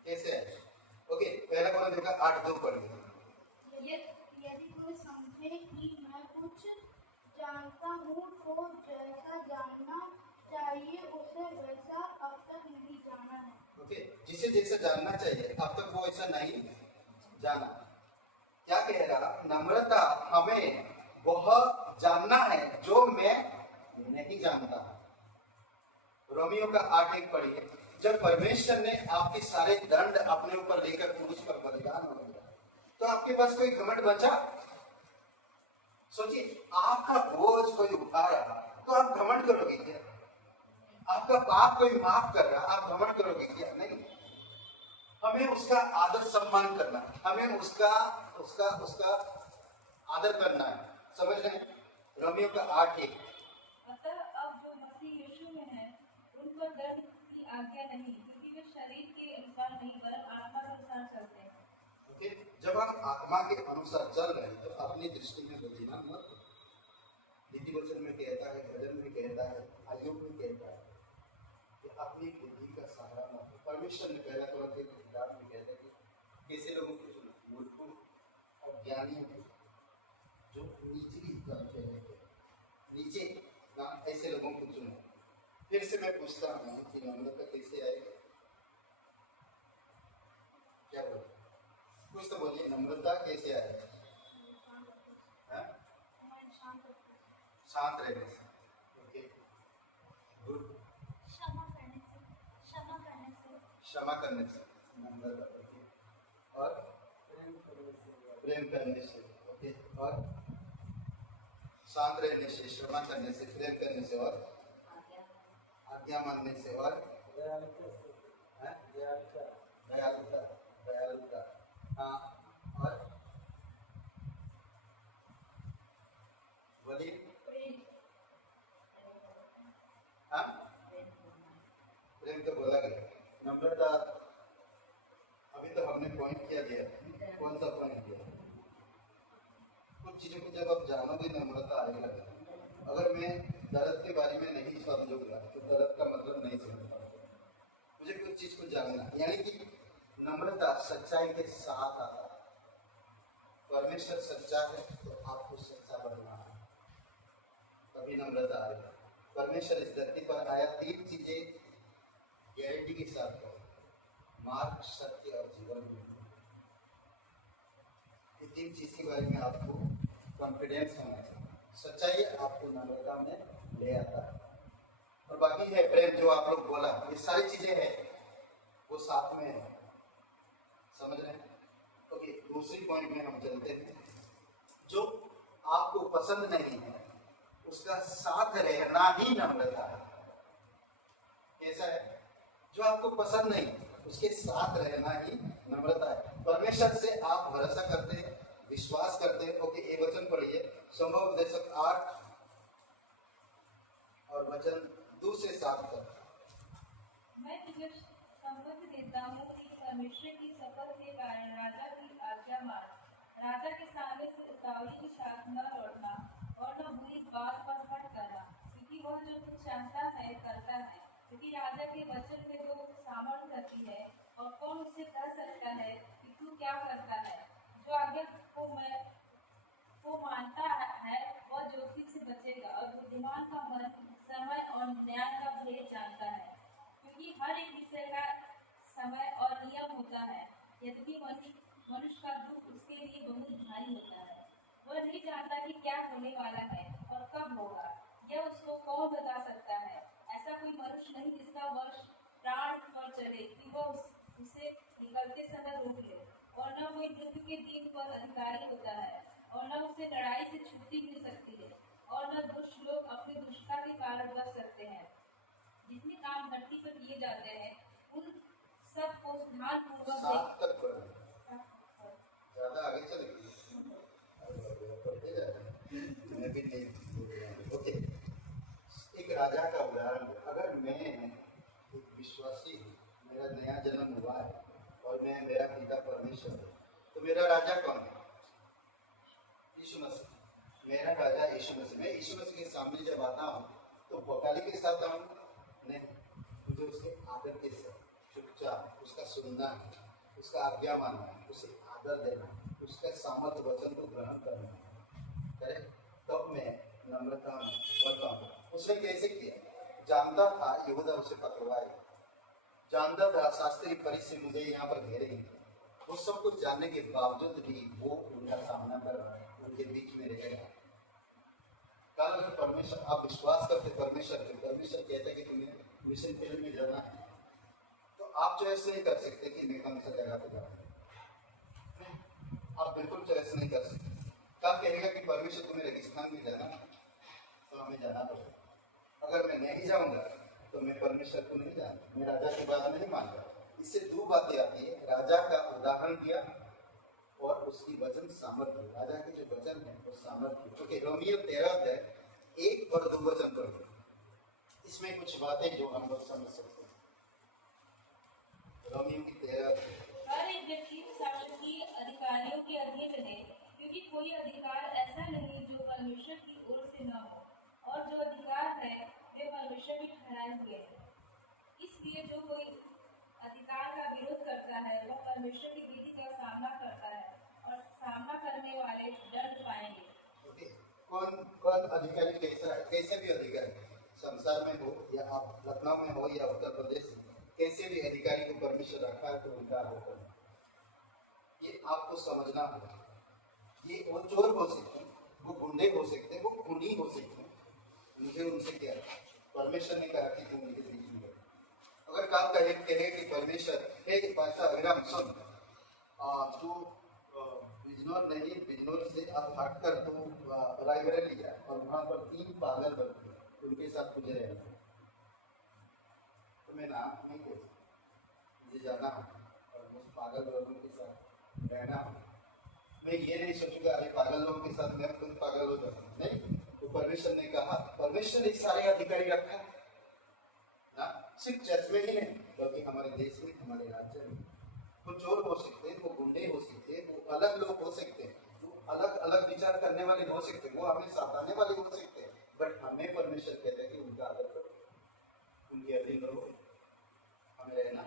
कैसे आए? ओके, पहला कौन देखा? 8:2 पढ़ गया। यदि कोई समझे कि मैं कुछ जानता हूँ तो जैसा जानना चाहिए उसे वैसा अब तक नहीं जाना है। ओके, जिसे जैसा जानना चाहिए अब तक वो ऐसा नहीं जाना। क्या कह रहा? नम्रता हमें वह जानना है जो मैं नहीं जानता। रोमियो का 8:1 पढ़िए। जब परमेश्वर ने आपके सारे दंड अपने ऊपर लेकर क्रूस पर बलिदान हो गया तो आपके पास कोई घमंड बचा? सोचिए, आपका बोझ कोई उठा रहा तो आप घमंड करोगे क्या? आपका पाप कोई माफ कर रहा, आप घमंड करोगे क्या? नहीं। हमें उसका आदर सम्मान करना, हमें उसका उसका उसका आदर करना है, समझ रहे हैं? रोमियो का 8:1। अतः अब जो मसीह यीशु में है उन पर दंड की आज्ञा नहीं, क्योंकि वे शरीर के अनुसार नहीं वरन आत्मा के अनुसार चलते हैं। ओके, जब हम आत्मा के अनुसार चल रहे हैं तो अपनी दृष्टि में बुद्धिमान मत हो। नीति वचन में कहता है, भजन में कहता है, आयोग में कहता है कि अपनी बुद्धि का सहारा मत लो। परमेश्वर ने पहला कुरिन्थियों की किताब में कहता है कि कैसे लोगों को चुनो? मूर्खों और ज्ञानियों को, जो निचली करते हैं, नीचे ना, ऐसे लोगों को चुनो। फिर से मैं पूछता हूँ कि नम्रता कैसे आएगी? क्या बोल? कुछ तो बोलिए, नम्रता कैसे आएगी? शांत रहने से। Okay, good. क्षमा करने से, क्षमा करने से, क्षमा करने से नम्रता। ओके, और प्रेम करने से। ओके, और शांत रहने से, क्षमा करने से, प्रेम करने से, और आज्ञा मानने से, और दयालुता, दयालुता। हाँ, और बोलिए। हाँ, प्रेम तो बोला गया। नम्रता अभी तो हमने पॉइंट किया गया। कौन सा पॉइंट किया? कुछ चीजों को जब आप जानोगे नम्रता आने लगेगी। अगर मैं दर्द के बारे में नहीं समझूंगा तो दर्द का मतलब नहीं समझ पाऊंगा। मुझे कुछ चीज को जानना, यानी कि नम्रता सच्चाई के साथ आता है। परमेश्वर सच्चा है तो आपको सच्चा बनना है, तभी नम्रता आएगा। परमेश्वर इस धरती पर आया 3 चीजें गारंटी के साथ करो: मार्ग, सत्य और जीवन। ये 3 चीज के बारे में आपको कॉन्फिडेंस होना चाहिए। सच्चाई आपको नम्रता में ले आता है, और बाकी है प्रेम, जो आप लोग बोला, ये सारी चीजें हैं वो साथ में है, समझ रहे हैं? ओके, दूसरी पॉइंट में हम चलते हैं। जो आपको पसंद नहीं है उसका साथ रहना ही नम्रता है। कैसा है? जो आपको पसंद नहीं उसके साथ रहना ही नम्रता है। परमेश्वर से आप भरोसा करते हैं, विश्वास करते हैं। ओके, ये वचन पढ़िए, संभव उपदेशक 8 और वचन 2 से 7 तक। मैं तुझे संबंध देता हूँ कि परमेश्वर की शपथ के कारण राजा की आज्ञा मान। राजा के सामने से उतावली के साथ न लौटना और न बुरी बात पर हट करना, क्योंकि वह जो कुछ चाहता है करता है। क्योंकि राजा के वचन में जो सामर्थ्य रहती है, और कौन उससे कह सकता है कि तू क्या करता है? जो आज्ञा को मानता है वह जोखिम से बचेगा, और बुद्धिमान का मन समय और न्याय का भेद जानता है। क्योंकि हर एक विषय का समय और नियम होता है, यद्यपि मनुष्य का दुख उसके लिए बहुत भारी होता है। वह नहीं जानता कि क्या होने वाला है और कब होगा, यह उसको कौन बता सकता है? ऐसा कोई मनुष्य नहीं जिसका वर्ष प्राण पर चढ़े कि वह उसे निकलते समय रोक ले, और न कोई युद्ध के दिन पर अधिकारी होता है, और न उसे लड़ाई से छुट्टी मिल सकती है, और न दुष्ट लोग अपनी दुष्टता के कारण बच सकते हैं। जितने काम धरती पर किए जाते हैं उन सब को ध्यानपूर्वक 7 तक पढ़ो, ज्यादा आगे चलेगी, पढ़ते जाते हैं। मैं भी नहीं भूल गया। ओके, एक राजा का उदाहरण दो। अगर मैं एक विश्वासी हूँ, मेरा नया जन्म हुआ है और मैं मेरा पिता परमेश्वर है, तो मेरा राजा कौन है? यीशु मसीह। मेरा राजा यीशु मसीह। मैं यीशु मसीह के सामने जब आता हूँ तो बौखाली के साथ आऊँ नहीं, मुझे उसके आदर के साथ चुपचाप उसका सुनना है, उसका आज्ञा मानना है, उसे आदर देना है, उसका सामर्थ्य वचन को ग्रहण करना है। करेक्ट? तब मैं नम्रता में बढ़ता हूँ। उसने कैसे किया? जानता था यहूदा उसे पकड़वाएगा, जानता था शास्त्री फरीसी मुझे यहाँ पर घेरेंगे, वो सब कुछ जानने के बावजूद भी वो उनका सामना कर रहा है, उनके बीच में रहेगा। कल अगर परमेश्वर आप विश्वास करते परमेश्वर कहते कि तुम्हें मिशन फील्ड में जाना है, तो आप चॉइस नहीं कर सकते कि मैं कौन सा जगह पे जाऊँ। आप बिल्कुल चॉइस नहीं कर सकते। कब कहेगा कि परमेश्वर तुम्हें रेगिस्तान में जाना, तो हमें जाना पड़ेगा। अगर मैं नहीं जाऊंगा तो मैं परमेश्वर को नहीं जानता, मैं राजा की बात नहीं मानता। इससे दो बातें आती है, राजा का उदाहरण दिया और उसकी वचन सामर्थ्य। राजा के जो वचन है वो सामर्थ्य। क्योंकि रोमियो 13 और 2 वचन पढ़ो, इसमें कुछ बातें जो हम लोग समझ सकते हैं। रोमियो की 13। हर एक व्यक्ति शासकीय अधिकारियों के अधीन रहे, क्योंकि कोई अधिकार ऐसा नहीं जो परमेश्वर की ओर से न हो, और जो अधिकार है वे परमेश्वर भी ठहराए हुए हैं। इसलिए जो कोई अधिकार का विरोध करता है वह परमेश्वर की विधि का सामना करता है, और सामना करने वाले दंड पाएंगे। कौन कौन अधिकारी कैसा है? कैसे भी अधिकारी, संसार में हो या आप लखनऊ में हो या उत्तर प्रदेश में, कैसे भी अधिकारी को परमेश्वर रखा है तो उनका होता है। ये आपको समझना होगा। ये वो चोर हो सकते हैं, वो गुंडे हो सकते हैं, वो खूनी हो सकते हैं, मुझे उनसे क्या है? परमेश्वर ने कहा कि तुम उनके बीच में रहो। अगर काम कहे कि परमेश्वर हे पाशा अभिराम सुन, तू बिजनौर से अब हटकर तो रायबरेली जा और वहाँ पर 3 पागल बनते हैं, उनके साथ तुझे रहना। तो मैं नाम नहीं कह सकता, मुझे जाना है और उस पागल लोगों के साथ रहना है। मैं ये नहीं सोचूंगा अरे पागल लोगों के साथ मैं खुद पागल हो जाऊँ, नहीं। तो परमेश्वर ने कहा, परमेश्वर ने सारे अधिकारी रखा ना, सिर्फ चर्च में ही नहीं बल्कि हमारे देश में, हमारे राज्य में। वो चोर हो सकते हैं, वो गुंडे हो सकते हैं, वो अलग लोग हो सकते हैं, वो अलग अलग विचार करने वाले हो सकते हैं, वो हमें सताने वाले हो सकते हैं, बट हमें परमेश्वर कहते हैं कि उनका आदर करो, उनके अधीन रहो, हमें रहना।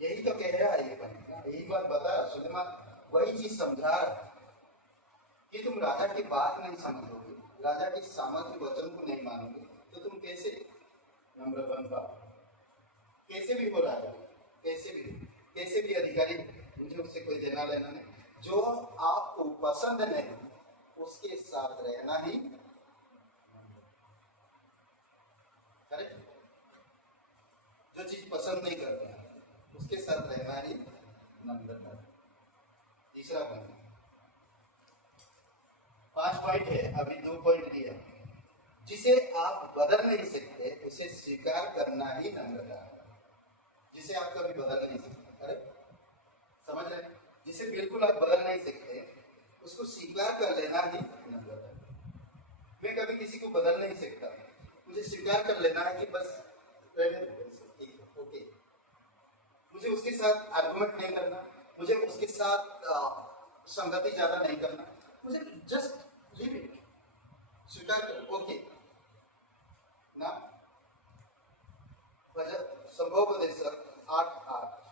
यही तो कह रहा है ये बनेगा, यही बात बता रहा सुलेमान, वही चीज समझा कि तुम राजा की बात नहीं समझोगे, राजा की सामर्थ्य वचन को नहीं मानोगे, तो तुम कैसे नंबर 1 पाओगे? कैसे भी हो राजा, कैसे भी अधिकारी, मुझे उससे कोई देना लेना नहीं। जो आपको पसंद नहीं उसके साथ रहना ही करेक्ट। जो चीज पसंद नहीं करते हैं उसके साथ रहना ही नंबर। तीसरा पॉइंट, 5 पॉइंट है, अभी 2 पॉइंट दिया। जिसे आप बदल नहीं सकते उसे स्वीकार करना ही नम्रता है। जिसे आप कभी बदल नहीं सकते, अरे समझ रहे? जिसे बिल्कुल आप बदल नहीं सकते उसको स्वीकार कर लेना ही नम्रता है। मैं कभी किसी को बदल नहीं सकता, मुझे स्वीकार कर लेना है कि बस ठीक है, ओके। मुझे उसके साथ आर्गुमेंट नहीं करना, मुझे उसके साथ संगति ज्यादा नहीं करना, मुझे जस्ट लीव इट, स्वीकार कर, ओके ना। संभवोपदेशक 8:8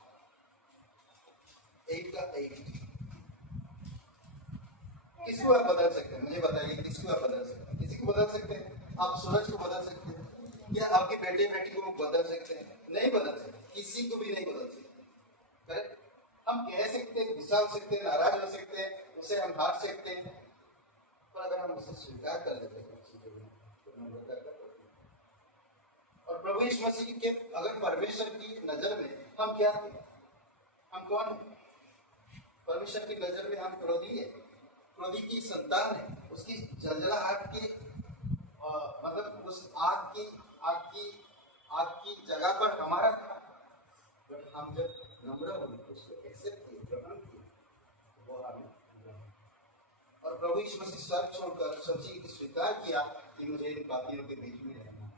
किसको आप बदल सकते हैं? मुझे बताइए, किसको आप बदल सकते हैं? किसी को बदल सकते हैं? आप सूरज को बदल सकते हैं या आपके बेटे बेटी को बदल सकते हैं? नहीं बदल सकते, किसी को भी नहीं बदल सकते। करेक्ट? हम कह सकते हैं, गुस्सा हो सकते हैं, नाराज हो सकते हैं, उसे हम हार सकते हैं, पर अगर हम उसे स्वीकार कर लेते हैं तो नम्रता कर सकते हैं। और प्रभु यीशु मसीह के अगर परमेश्वर की नजर में हम क्या थे? हम कौन हैं? परमेश्वर की नजर में हम क्रोधी है, क्रोधी की संतान है, उसकी जलजलाहट के मतलब उस आग की जगह पर हमारा था। बट हम जब नम्र हुए, उसको एक्सेप्ट किए, ग्रहण किए, तो वो हमें। और प्रभु यीशु मसीह स्वर्ग छोड़कर सब्जी को स्वीकार किया कि मुझे इन पापियों के बीच में रहना,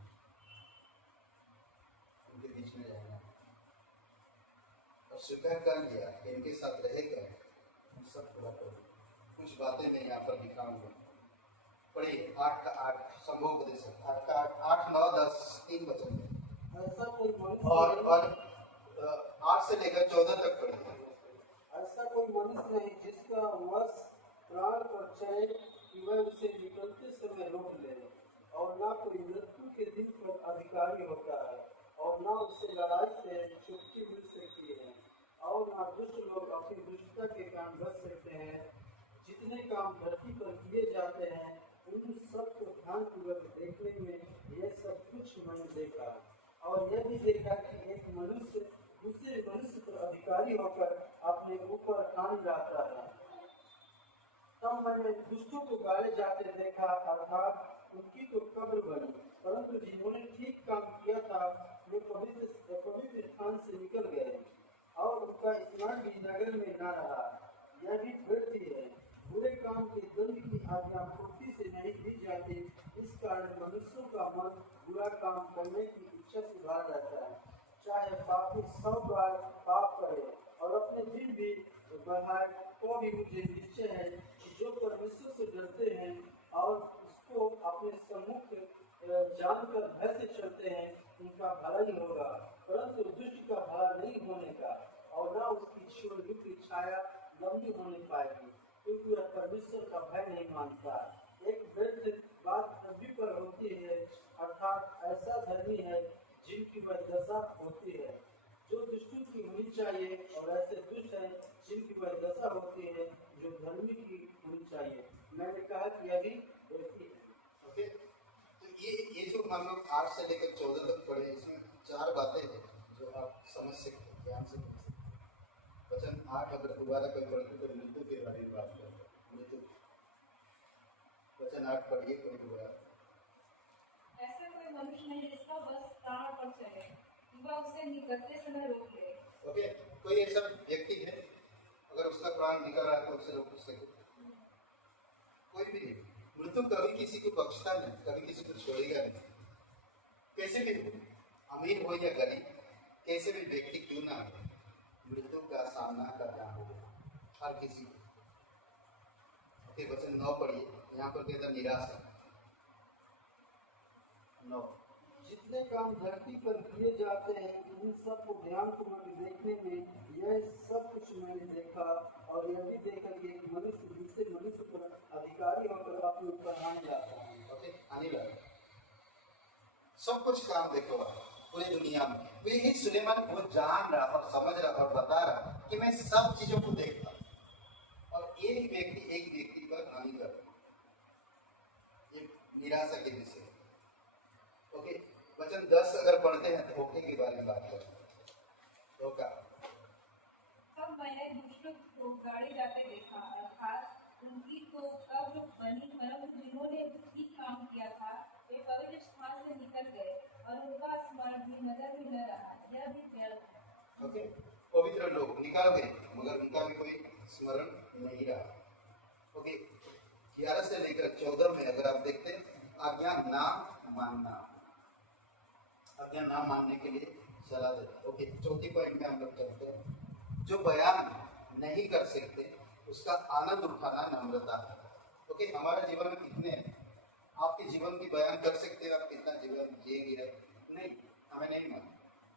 उनके बीच में रहना, और स्वीकार कर लिया कि इनके साथ रहेगा, हम सब पूरा करो। कुछ बातें मैं यहाँ पर दिखाऊंगा। पढ़िए 8:8 संभोगोपदेश 8, 9, 10 3 वचन में। ऐसा कोई मनुष्य और 8 से लेकर 14 तक पढ़िए। ऐसा कोई मनुष्य नहीं जिसका वश प्राण पर चढ़े कि वह उसे निकलते समय रोक ले, और ना कोई मृत्यु के दिन पर अधिकारी होता है, और ना उसे लड़ाई से छुट्टी मिल सकती है, और ना दुष्ट लोग अपनी दुष्टता के काम बच सकते हैं। जितने काम धरती पर किए जाते हैं उन सब को ध्यानपूर्वक देखने में यह सब कुछ मैंने देखा, और यह भी देखा कि एक मनुष्य दूसरे मनुष्य पर अधिकारी होकर अपने ऊपर ठान जाता है। तब मैंने दुष्टों को गाले जाते देखा, अर्थात उनकी तो कब्र बनी, परंतु जिन्होंने ठीक काम किया था वे पवित्र स्थान से निकल गए, और उनका स्मरण भी नगर में न रहा। यह भी व्यर्थ है, बुरे काम के दंड की आज्ञा पूर्ति से नहीं दी जाती, इस कारण मनुष्यों का मन बुरा काम करने की इच्छा से भरा रहता है। चाहे पापी 100 बार पाप करे और अपने दिन भी बढ़ाए, तो भी मुझे निश्चय है कि जो परमेश्वर से डरते हैं और उसको अपने सम्मुख जानकर भय से चलते हैं उनका भला ही होगा, परंतु दुष्ट का भला नहीं होने का, और न उसकी जीवन युग की छाया लंबी होने पाएगी, क्योंकि वह परमेश्वर का भय नहीं मानता। एक व्यर्थ बात पृथ्वी पर होती है, अर्थात ऐसा धर्मी है जिनकी वह दशा होती है जो दुष्टों की होनी चाहिए, और ऐसे दुष्ट हैं जिनकी वह दशा होती है जो धर्मी की होनी चाहिए। मैंने कहा कि अभी व्यक्ति है। ओके, तो ये जो हम लोग 8 से लेकर 14 तक पढ़े, इसमें 4 बातें हैं जो आप समझ सकते हैं, ध्यान से समझ सकते हैं। वचन 8 अगर दोबारा कोई पढ़ते तो मृत्यु के बारे में बात करते हैं। मृत्यु वचन 8 पढ़िए कोई दोबारा। ऐसा कोई मनुष्य नहीं जिसका बस प्राण पर चढ़े कि वह उसे निकलते समय रोक ले। ओके, कोई ऐसा व्यक्ति है अगर उसका प्राण निकल रहा है तो उसे रोक सके? कोई भी नहीं। मृत्यु कभी किसी को बख्शता नहीं, कभी किसी को छोड़ेगा नहीं। कैसे भी हो, अमीर हो या गरीब, कैसे भी व्यक्ति क्यों ना हो, मृत्यु का सामना करना होगा हर किसी को। ओके, वचन 9 पढ़िए। यहाँ पर कहता निराशा 9। जितने काम धरती पर किए जाते हैं उन सब को ध्यानपूर्वक देखने में यह सब कुछ मैंने देखा, और यह भी देखा कि एक मनुष्य दूसरे मनुष्य पर अधिकारी होकर अपने ऊपर मान जाता है। ओके, आने लगा सब कुछ काम देखो पूरी दुनिया में। वो यही सुलेमान वो जान रहा और समझ रहा और बता रहा कि मैं सब चीजों को देखता, और एक व्यक्ति पर हानि कर रहा, ये निराशा के विषय। ओके, वचन 10 अगर पढ़ते हैं तो धोखे के बारे में बात करते हैं। धोखा। तब मैंने दुष्टों को गाड़े जाते देखा, अर्थात उनकी तो कब्र बनी, परंतु जिन्होंने ठीक काम किया था वे पवित्र स्थान से निकल गए, और उनका स्मरण भी नगर में न रहा। यह भी व्यर्थ है। ओके, पवित्र लोग निकाल गए मगर उनका भी कोई स्मरण नहीं रहा। ओके, 11 से लेकर 14 में अगर आप देखते हैं, आज्ञा ना मानना, आज्ञा ना मानने के लिए सलाह देता। ओके, चौथी पॉइंट में हम लोग चलते हैं। जो बयान नहीं कर सकते उसका आनंद उठाना नम्रता है। ओके, हमारे जीवन में कितने, आपके जीवन की बयान कर सकते हैं आप कितना जीवन जिएंगे? नहीं, हमें नहीं मालूम,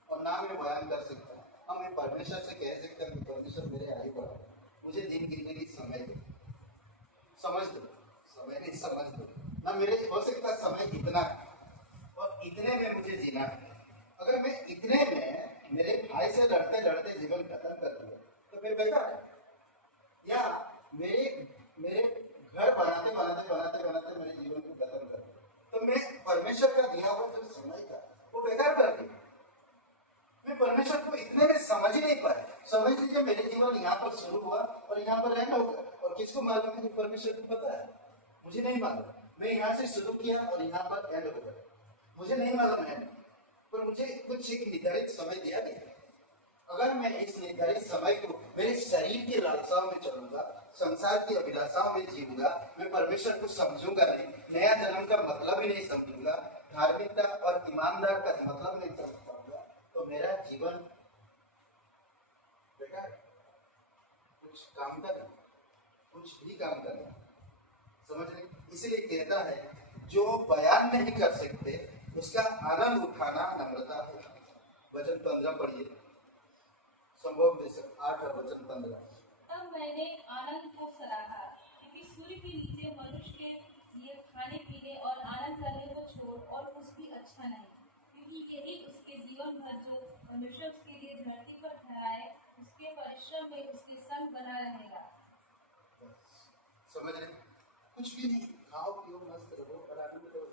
और ना मैं बयान कर सकता हूँ। हम परमेश्वर से कह सकते हैं कि परमेश्वर मेरे आयु बढ़ा, मुझे दिन गिनने की समय दो, समझ दो, समय नहीं समझ दो ना, मेरे हो सकता समय इतना है और इतने में मुझे जीना है। अगर मैं इतने में मेरे भाई से लड़ते लड़ते जीवन खत्म कर दूंगा तो फिर बेकार है। या मेरे घर बनाते मेरे जीवन को खत्म कर दूं तो मैं परमेश्वर का दिया हुआ जो समय था वो बेकार कर दिया। मैं परमेश्वर को इतने में समझ ही नहीं पाया। समझ लीजिए मेरे जीवन यहाँ पर शुरू हुआ और यहाँ पर एंड होगा, और किसको मालूम है कि परमेश्वर को पता है? मुझे नहीं मालूम। मैं यहाँ से शुरू किया और यहाँ पर एंड होगा, मुझे नहीं मालूम है, पर मुझे कुछ एक निर्धारित समय दिया गया। अगर मैं इस निर्धारित समय को मेरे शरीर की लालसाओं में चलूंगा, संसार की अभिलाषाओं में जीऊंगा, मैं परमेश्वर को समझूंगा नहीं, नया जन्म का मतलब ही नहीं समझूंगा, धार्मिकता और ईमानदार का मतलब नहीं समझ पाऊंगा, तो मेरा जीवन बेकार। कुछ काम करना, कुछ भी काम करना, समझ रहे? इसलिए कहता है जो बयान नहीं कर सकते उसका आनंद उठाना नम्रता है। वचन 15 पढ़िए, संभव 8 और वचन 15। तब मैंने आनंद को सराहा, क्योंकि सूर्य के नीचे मनुष्य के लिए खाने पीने और आनंद करने को छोड़ और कुछ भी अच्छा नहीं, क्योंकि यही उसके जीवन भर जो मनुष्य उसके लिए धरती पर ठहराए, उसके परिश्रम में उसके संग बना रहेगा। समझ रहे? कुछ भी नहीं, खाओ पियो मस्त रहो और आनंद करो।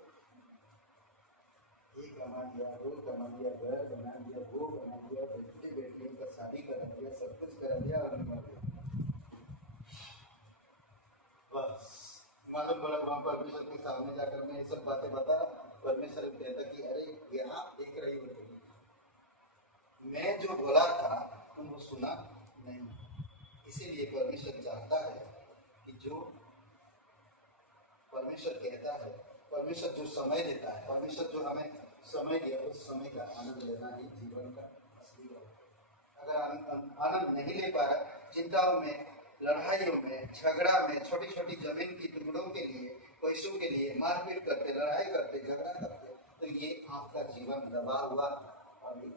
एक कमा दिया, दो कमा दिया, घर बना दिया, वो बना दिया, बेटे बेटियों का शादी करा दिया, सब कुछ करा दिया और मर गया। बस मालूम पड़ा वहां परमेश्वर के सामने जाकर मैं ये सब बातें बता, परमेश्वर कहता कि अरे यहाँ देख रही हो, मैं जो बोला था तुम वो सुना नहीं। इसीलिए परमेश्वर चाहता है कि जो परमेश्वर कहता है, परमेश्वर जो समय देता है, परमेश्वर जो हमें समय दिया, उस समय का आनंद लेना ही जीवन का असली है। अगर आनंद नहीं ले पा रहा, चिंताओं में, लड़ाइयों में, झगड़ा में, छोटी छोटी जमीन की टुकड़ों के लिए, पैसों के लिए मारपीट करते, लड़ाई करते, झगड़ा करते, तो ये आपका जीवन दबा हुआ पानी।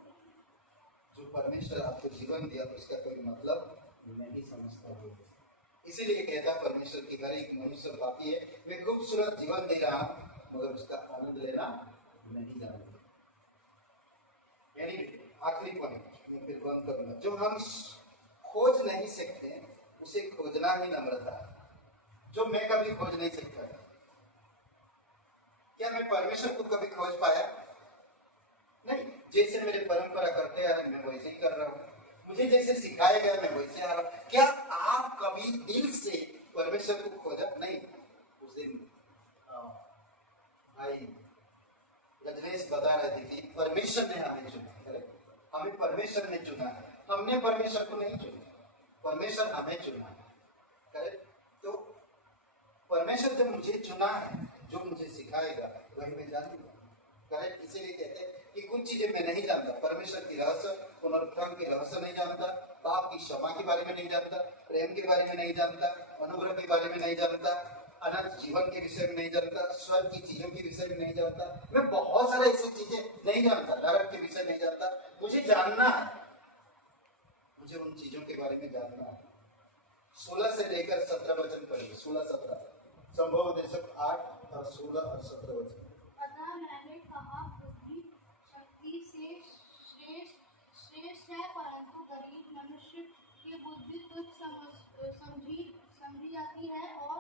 जो परमेश्वर आपको जीवन दिया उसका कोई मतलब नहीं समझता है। इसीलिए कहता परमेश्वर की हर एक मनुष्य पापी है, मैं खूबसूरत जीवन दे रहा हूं मगर उसका आनंद लेना नहीं जानते। यानी आखिरी पॉइंट मैं फिर बंद करूंगा, जो हम खोज नहीं सकते उसे खोजना ही नम्रता है। जो मैं कभी खोज नहीं सकता, क्या मैं परमेश्वर को कभी खोज पाया? नहीं। जैसे मेरे परंपरा करते आ रहे मैं वैसे ही कर रहा हूँ, मुझे जैसे सिखाया गया मैं वैसे आ रहा हूँ। क्या आप कभी दिल से परमेश्वर को खोजा? नहीं। उस दिन भाई रजनीश बता रहे थे कि परमेश्वर ने हमें चुना, हमें परमेश्वर ने चुना है, हमने परमेश्वर को नहीं चुना, परमेश्वर हमें चुना है। करेक्ट? तो परमेश्वर जब मुझे चुना है, जो मुझे सिखाएगा वही मैं जानूंगा। करेक्ट? इसीलिए कहते हैं कि कुछ चीजें मैं नहीं जानता, परमेश्वर की रहस्य, पुनरुत्थान की रहस्य नहीं जानता, पाप की क्षमा के बारे में नहीं जानता, प्रेम के बारे में नहीं जानता, अनुग्रह के बारे में नहीं जानता, अनंत जीवन के विषय में नहीं जानता, स्वर्ग की चीजों के विषय में नहीं जानता, मैं बहुत सारे ऐसी चीजें नहीं जानता, नरक के विषय नहीं जानता। मुझे जानना है, मुझे उन चीजों के बारे में जानना है। 16 से लेकर 17 वचन पढ़िए, 16-17, संभव देशक 8 और 16 और 17 वचन। अतः मैंने कहा बुद्धि शक्ति से श्रेष्ठ है, परंतु गरीब मनुष्य की बुद्धि तुच्छ समझी जाती है और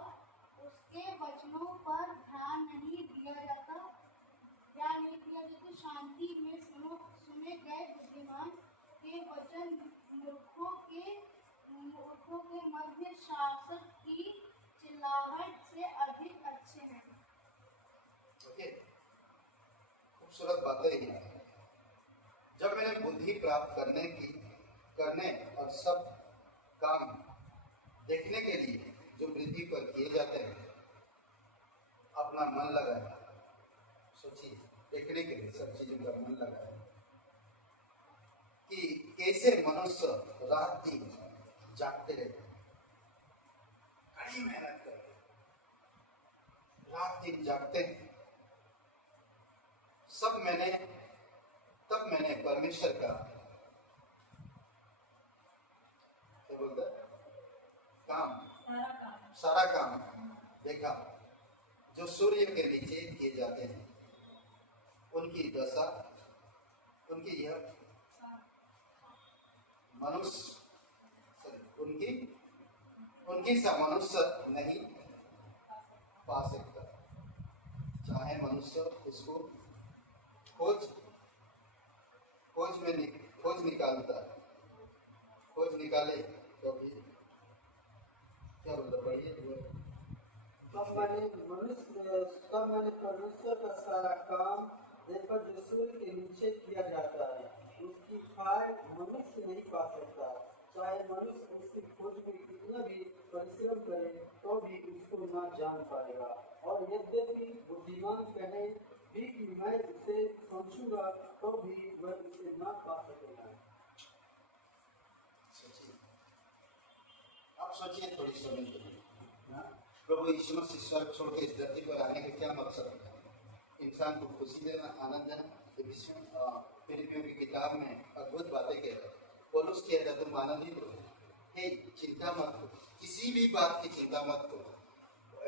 उसके वचनों पर ध्यान नहीं दिया जाता। शांति में सुने गए बुद्धिमान के वचन मूर्खों के मध्य शासक की चिल्लाहट से अधिक अच्छे हैं। खूबसूरत बातें ही हैं। जब मैंने बुद्धि प्राप्त करने और सब काम देखने के लिए जो पृथ्वी पर किए जाते हैं, अपना मन लगाया, सोचिए, देखने के लिए सब चीजों का मन लगाया कि कैसे मनुष्य रात दिन जागते रहते हैं, कड़ी मेहनत करते हैं, रात दिन जागते हैं। तब मैंने परमेश्वर का क्या बोलते सारा काम देखा, जो सूर्य के नीचे किए जाते हैं, उनकी दशा, उनकी यह मनुष्य उनकी सा मनुष्य नहीं पा सकता। चाहे मनुष्य उसको खोज निकाले तो भी क्या बोलता पढ़िए। तब मैंने परमेश्वर का सारा काम देखा जो सूर्य के नीचे किया जाता है, उसकी फाय मनुष्य नहीं पा सकता। चाहे मनुष्य उसकी खोज में कितना भी परिश्रम करे तो भी उसको ना जान पाएगा। और यद्यपि बुद्धिमान कहे भी कि मैं उसे समझूंगा तो भी वह उसे ना पा सकेगा। सोचिए, आप सोचिए थोड़ी समय के लिए, हाँ? प्रभु यीशु मसीह स्वर्ग छोड़ के इस धरती पर आने का क्या मकसद है? इंसान को खुशी देना, आनंद देना। फिलिपियों की किताब में अद्भुत बातें कहता है। पौलुस कहता है तुम आनंदित हो, हे चिंता मत करो, किसी भी बात की चिंता मत करो।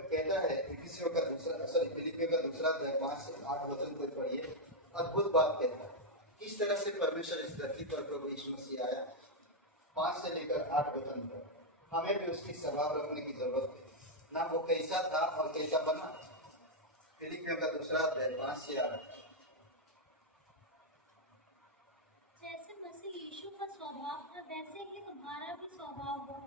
कहता है फिलिपियों का दूसरा अध्याय 5 से 8 वचन को पढ़िए, अद्भुत बात कहता है किस तरह से परमेश्वर इस धरती पर प्रभु यीशु मसीह आया। 5 से लेकर 8 वचन पर हमें भी उसकी स्वभाव रखने की जरूरत है, ना वो कैसा था और कैसा बना। फिलिपियों का दूसरा अध्याय 5 से 8। जैसे मसीह यीशु का स्वभाव था वैसे ही तुम्हारा भी स्वभाव हो,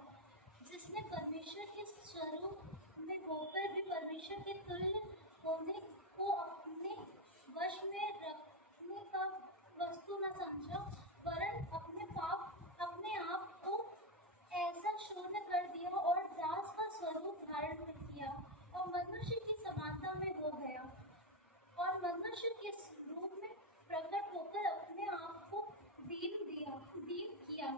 जिसने परमेश्वर के स्वरूप में होकर भी परमेश्वर के तुल्य होने को अपने वश में रखने का वस्तु न समझा, वरन अपने आप को ऐसा शून्य कर दिया और दास का स्वरूप धारण किया और मनुष्य की समानता में हो गया और मनुष्य के रूप में प्रकट होकर अपने आप को दीन किया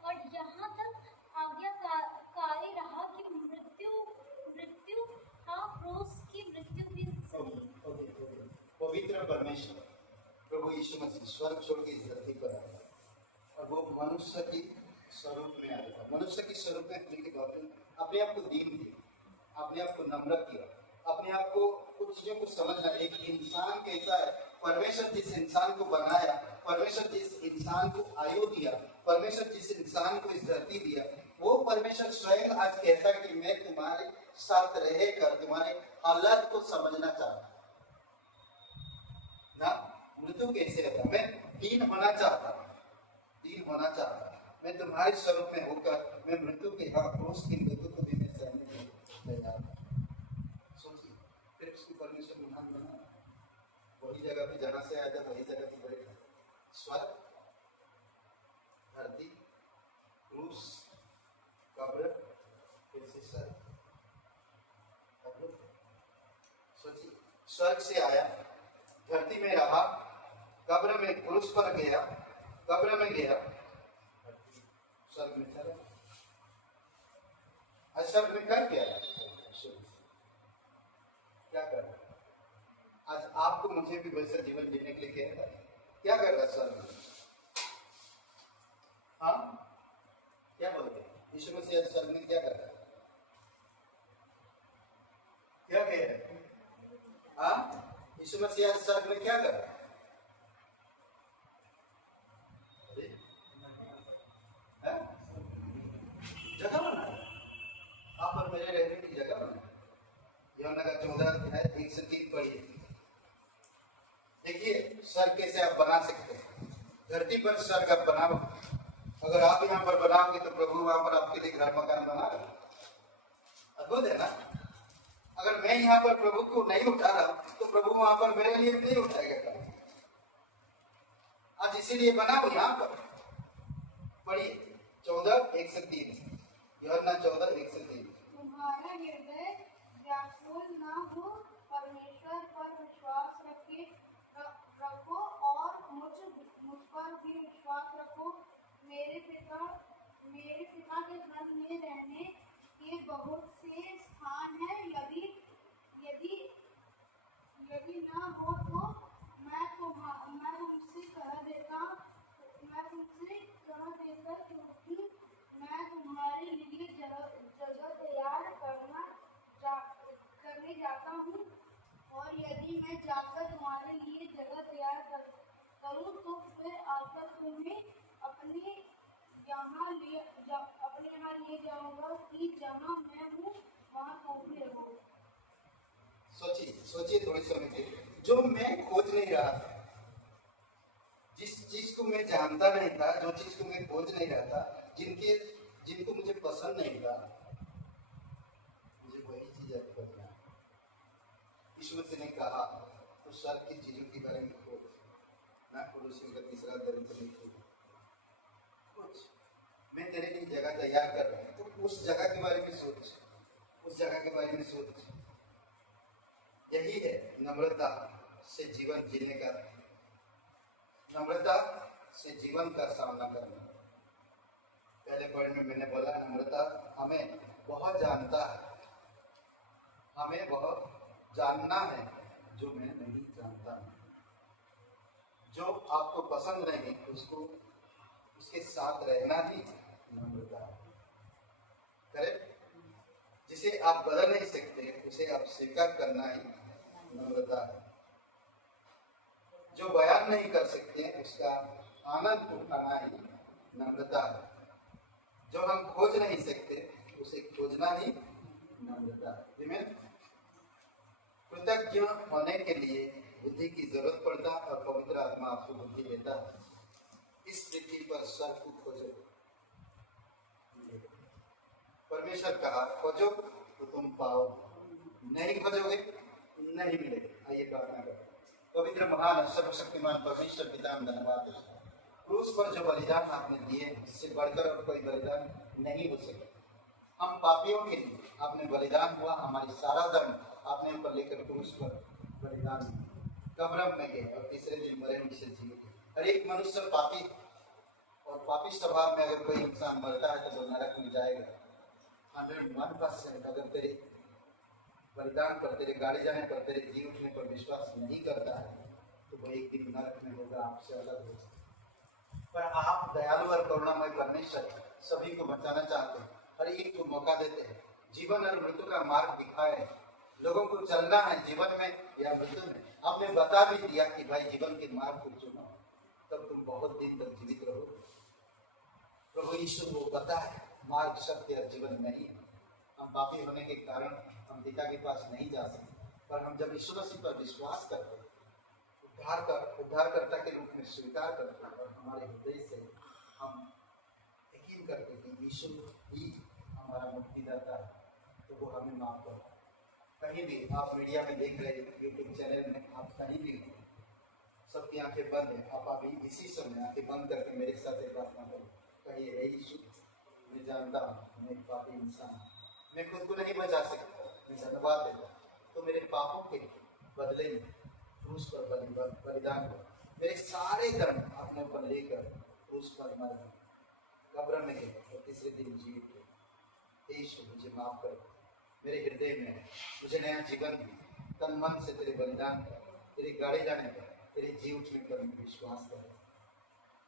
और यहाँ तक आज्ञाकारी रहा कि मृत्यु क्रूस की मृत्यु भी सही। पवित्र परमेश्वर प्रभु यीशु मसीह स्वर्ग छोड़ के इस धरती पर आया और वो मनुष्य की स्वरूप में आया। मनुष्य के स्वरूप में अपने आप को दीन किया, अपने आप को नम्र किया, अपने आप को कुछ चीजों को समझना। एक इंसान कैसा है, परमेश्वर जिस इंसान को बनाया, परमेश्वर जिस इंसान को आयु दिया, परमेश्वर जिस इंसान को इस धरती दिया, वो परमेश्वर स्वयं आज कहता है कि मैं तुम्हारे साथ रहकर तुम्हारे हालात को समझना चाहता ना। मृत्यु कैसे रहता, मैं दीन होना चाहता, मैं तुम्हारे स्वरूप में होकर मैं मृत्यु के क्रूस की मृत्यु को भी मैं सहने के लिए तैयार था। सोचिए, फिर उसकी परमेश्वर महान बना, वही जगह पे जहाँ से आया था वही जगह पे बैठा। स्वर्ग, धरती, क्रूस, कब्र, फिर से स्वर्ग। सोचिए, स्वर्ग से आया, धरती में रहा, कब्र में क्रूस पर गया, कब्र में गया, स्वर्ग में चला। आज स्वर्ग में कर क्या कर रहा? आज आपको मुझे भी वैसा जीवन जीने के लिए कहता है। क्या कर रहा है स्वर्ग में? हाँ, क्या बोलते हैं? यीशु मसीह स्वर्ग में क्या कर रहा है? क्या कह रहे हैं? हाँ, यीशु मसीह स्वर्ग में क्या कर रहा है? जगह बना, आप और मेरे रहने की जगह बना। यूहन्ना का 14 अध्याय 1 से 3 पढ़िए। देखिए स्वर्ग कैसे आप बना सकते हैं। धरती पर स्वर्ग आप बनाओ, अगर आप यहाँ पर बनाओगे तो प्रभु वहां पर आपके लिए घर मकान बना रहा है। अद्भुत है ना। अगर मैं यहाँ पर प्रभु को नहीं उठा रहा तो प्रभु वहां पर मेरे लिए नहीं उठाएगा। आज इसीलिए बनाओ यहाँ पर। पढ़िए 14:1 से 3, यूहन्ना 14:1 से 3। तुम्हारा हृदय व्याकुल न हो, परमेश्वर पर विश्वास रखो और मुझ पर भी विश्वास रखो। मेरे पिता के घर में रहने के बहुत से स्थान हैं। यदि न हो तो मैं तुमसे कह देता, क्योंकि मैं तुम्हारे लिए जगह तैयार करने जाता हूँ। और यदि मैं जाकर तुम्हारे लिए जगह तैयार करूँ तो फिर आकर तुम्हें अपने यहाँ ले जाऊंगा कि जहाँ मैं हूँ वहाँ तुम भी रहो। सोचिए थोड़ी समय के लिए। जो मैं खोज नहीं रहा था, जिस चीज को मैं जानता नहीं था, जो चीज को मैं खोज नहीं रहा था, जिनको मुझे पसंद नहीं था, मुझे वही चीज अब खोजना है। यीशु मसीह ने कहा तो स्वर्ग की चीजों के बारे में खोज, ना कुलुस्सियों का 3 अध्याय में खोज। मैं तेरे लिए जगह तैयार कर रहा हूँ। तो उस जगह के बारे में सोच, उस जगह के बारे में सोच। यही है नम्रता से जीवन जीने का, नम्रता से जीवन का सामना करना। पहले पॉइंट में मैंने बोला नम्रता हमें बहुत जानता है, हमें बहुत जानना है जो मैं नहीं जानता हूँ। जो आपको पसंद नहीं उसको उसके साथ रहना ही नम्रता है। करेक्ट? जिसे आप बदल नहीं सकते उसे आप स्वीकार करना ही नम्रता है। जो बयान नहीं कर सकते उसका आनंद उठाना ही नम्रता है। जो हम खोज नहीं सकते उसे खोजना ही नम्रता है। आमीन। कृतज्ञ होने के लिए बुद्धि की जरूरत पड़ता और पवित्र आत्मा आपको बुद्धि देता है। इस पृथ्वी पर सर को खोजो, परमेश्वर कहा खोजो तो तुम पाओ, नहीं खोजोगे नहीं मिलेगा। आइए प्रार्थना करें। पवित्र महान सर्वशक्तिमान परमेश्वर पिता धन्यवाद। क्रूस पर जो बलिदान आपने दिए इससे बढ़कर और कोई बलिदान नहीं हो सके। हम पापियों के लिए आपने बलिदान हुआ, हमारी सारा दंड आपने ऊपर लेकर क्रूस पर बलिदान कब्र में गए और तीसरे दिन मरे उनसे जी। हर एक मनुष्य पापी और पापी स्वभाव में अगर कोई इंसान मरता है तो वो नरक में जाएगा। 101% अगर तेरे बलिदान पर, तेरे गाड़ी जाने पर, तेरे जी उठने पर विश्वास नहीं करता है तो वो एक दिन नरक में होगा, आपसे अलग होगा। पर आप दयालु और करुणामय परमेश्वर सभी को बचाना चाहते हैं, हर एक को मौका देते हैं, जीवन और मृत्यु का मार्ग दिखाए। लोगों को चलना है जीवन में या मृत्यु में। आपने बता भी दिया कि भाई जीवन के मार्ग को चुनो, तब तुम बहुत दिन तक जीवित रहो। प्रभु यीशु वो पता है मार्ग सत्य और जीवन नहीं है। हम पापी होने के कारण हम पिता के पास नहीं जा सकते, पर हम जब यीशु मसीह पर विश्वास करते हैं, उद्धारकर्ता के रूप में स्वीकार करते हैं और हमारे हृदय से हम यकीन करते हैं कि यीशु ही हमारा मुक्तिदाता है, तो वो हमें माफ करता है। कहीं भी आप मीडिया में देख रहे हैं, यूट्यूब चैनल में आप कहीं भी सबकी आंखें बंद है, आप अभी इसी समय आंखें बंद करके मेरे साथ एक प्रार्थना करें। कहिए हे यीशु, मैं जानता हूँ मैं एक पापी इंसान, मैं खुद को नहीं बचा सकता, मैं धन्यवाद देता तो मेरे पापों के बदले में क्रूस पर बलिदान कर मेरे सारे दंड अपने ऊपर लेकर क्रूस पर मर गए, कब्र में गए और तीसरे दिन जी उठे। यीशु मुझे माफ कर, मेरे हृदय में मुझे नया जीवन दी। तन मन से तेरे बलिदान कर, तेरे गाड़ी जाने पर, तेरे जी उठने पर मैं विश्वास कर।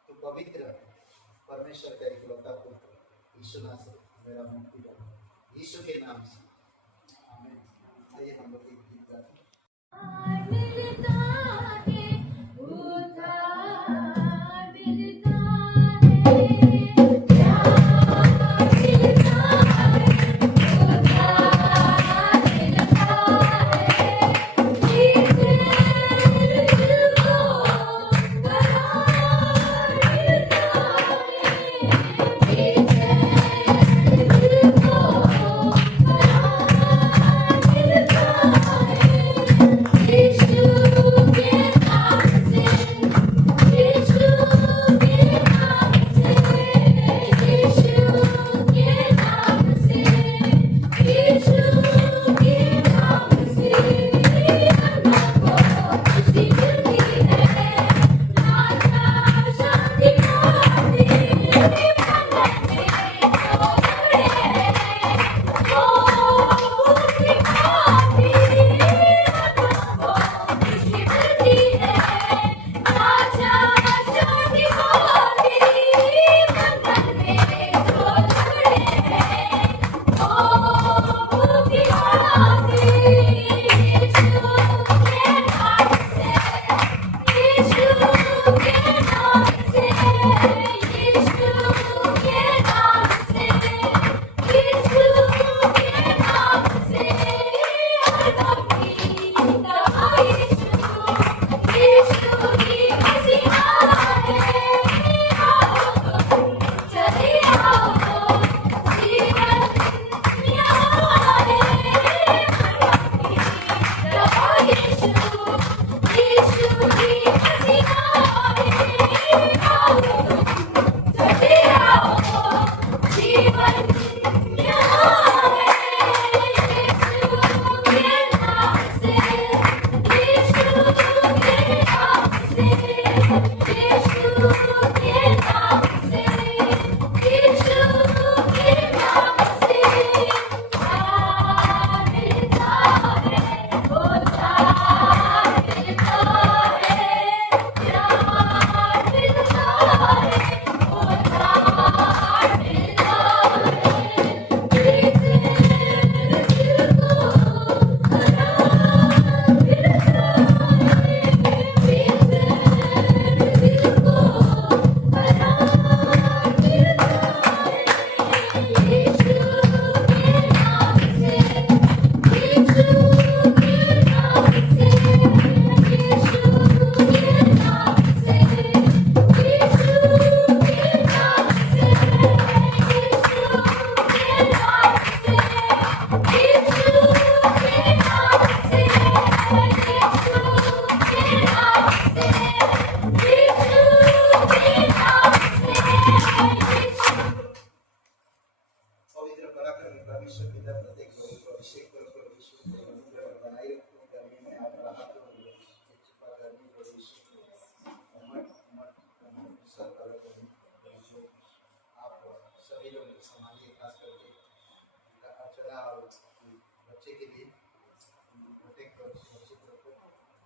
तो पवित्र परमेश्वर का इकलौता पुत्र यीशु नासरी मेरा मुक्ति कर, यीशु के नाम से आमीन। आइए हम लोग एक गीत गाते हैं। Yeah.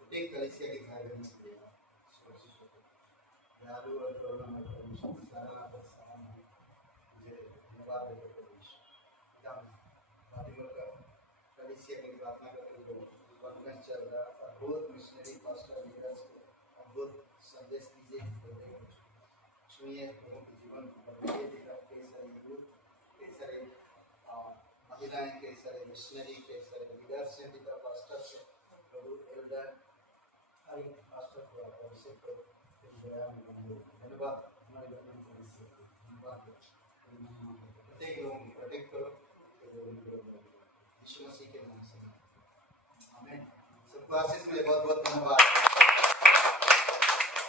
प्रत्येक कलिसिया के भाई बहन से सुरक्षित होकर दयालु और करुणा में परमेश्वर सारा समान है मुझे धन्यवाद देते परमेश्वर पिता फातिमा का कलिसिया की प्रार्थना करते हुए कॉन्फ्रेंस चल रहा अद्भुत मिशनरी पास्टर लीडर्स को अद्भुत संदेश दीजिए छुइए लोगों के जीवन को बदलिए पिता कई सारे यूथ कई सारे महिलाएं कई सारे मिशनरी कई सारे लीडर्स हैं पिता पास्टर से प्रभु एल्डर हर एक पास्टर को आप अभिषेक करो धन्यवाद हमारे बहन को धन्यवाद प्रत्येक लोगों की प्रोटेक्ट करो यीशु मसीह के नाम से आमीन। सबको आशीष मिले। बहुत बहुत धन्यवाद।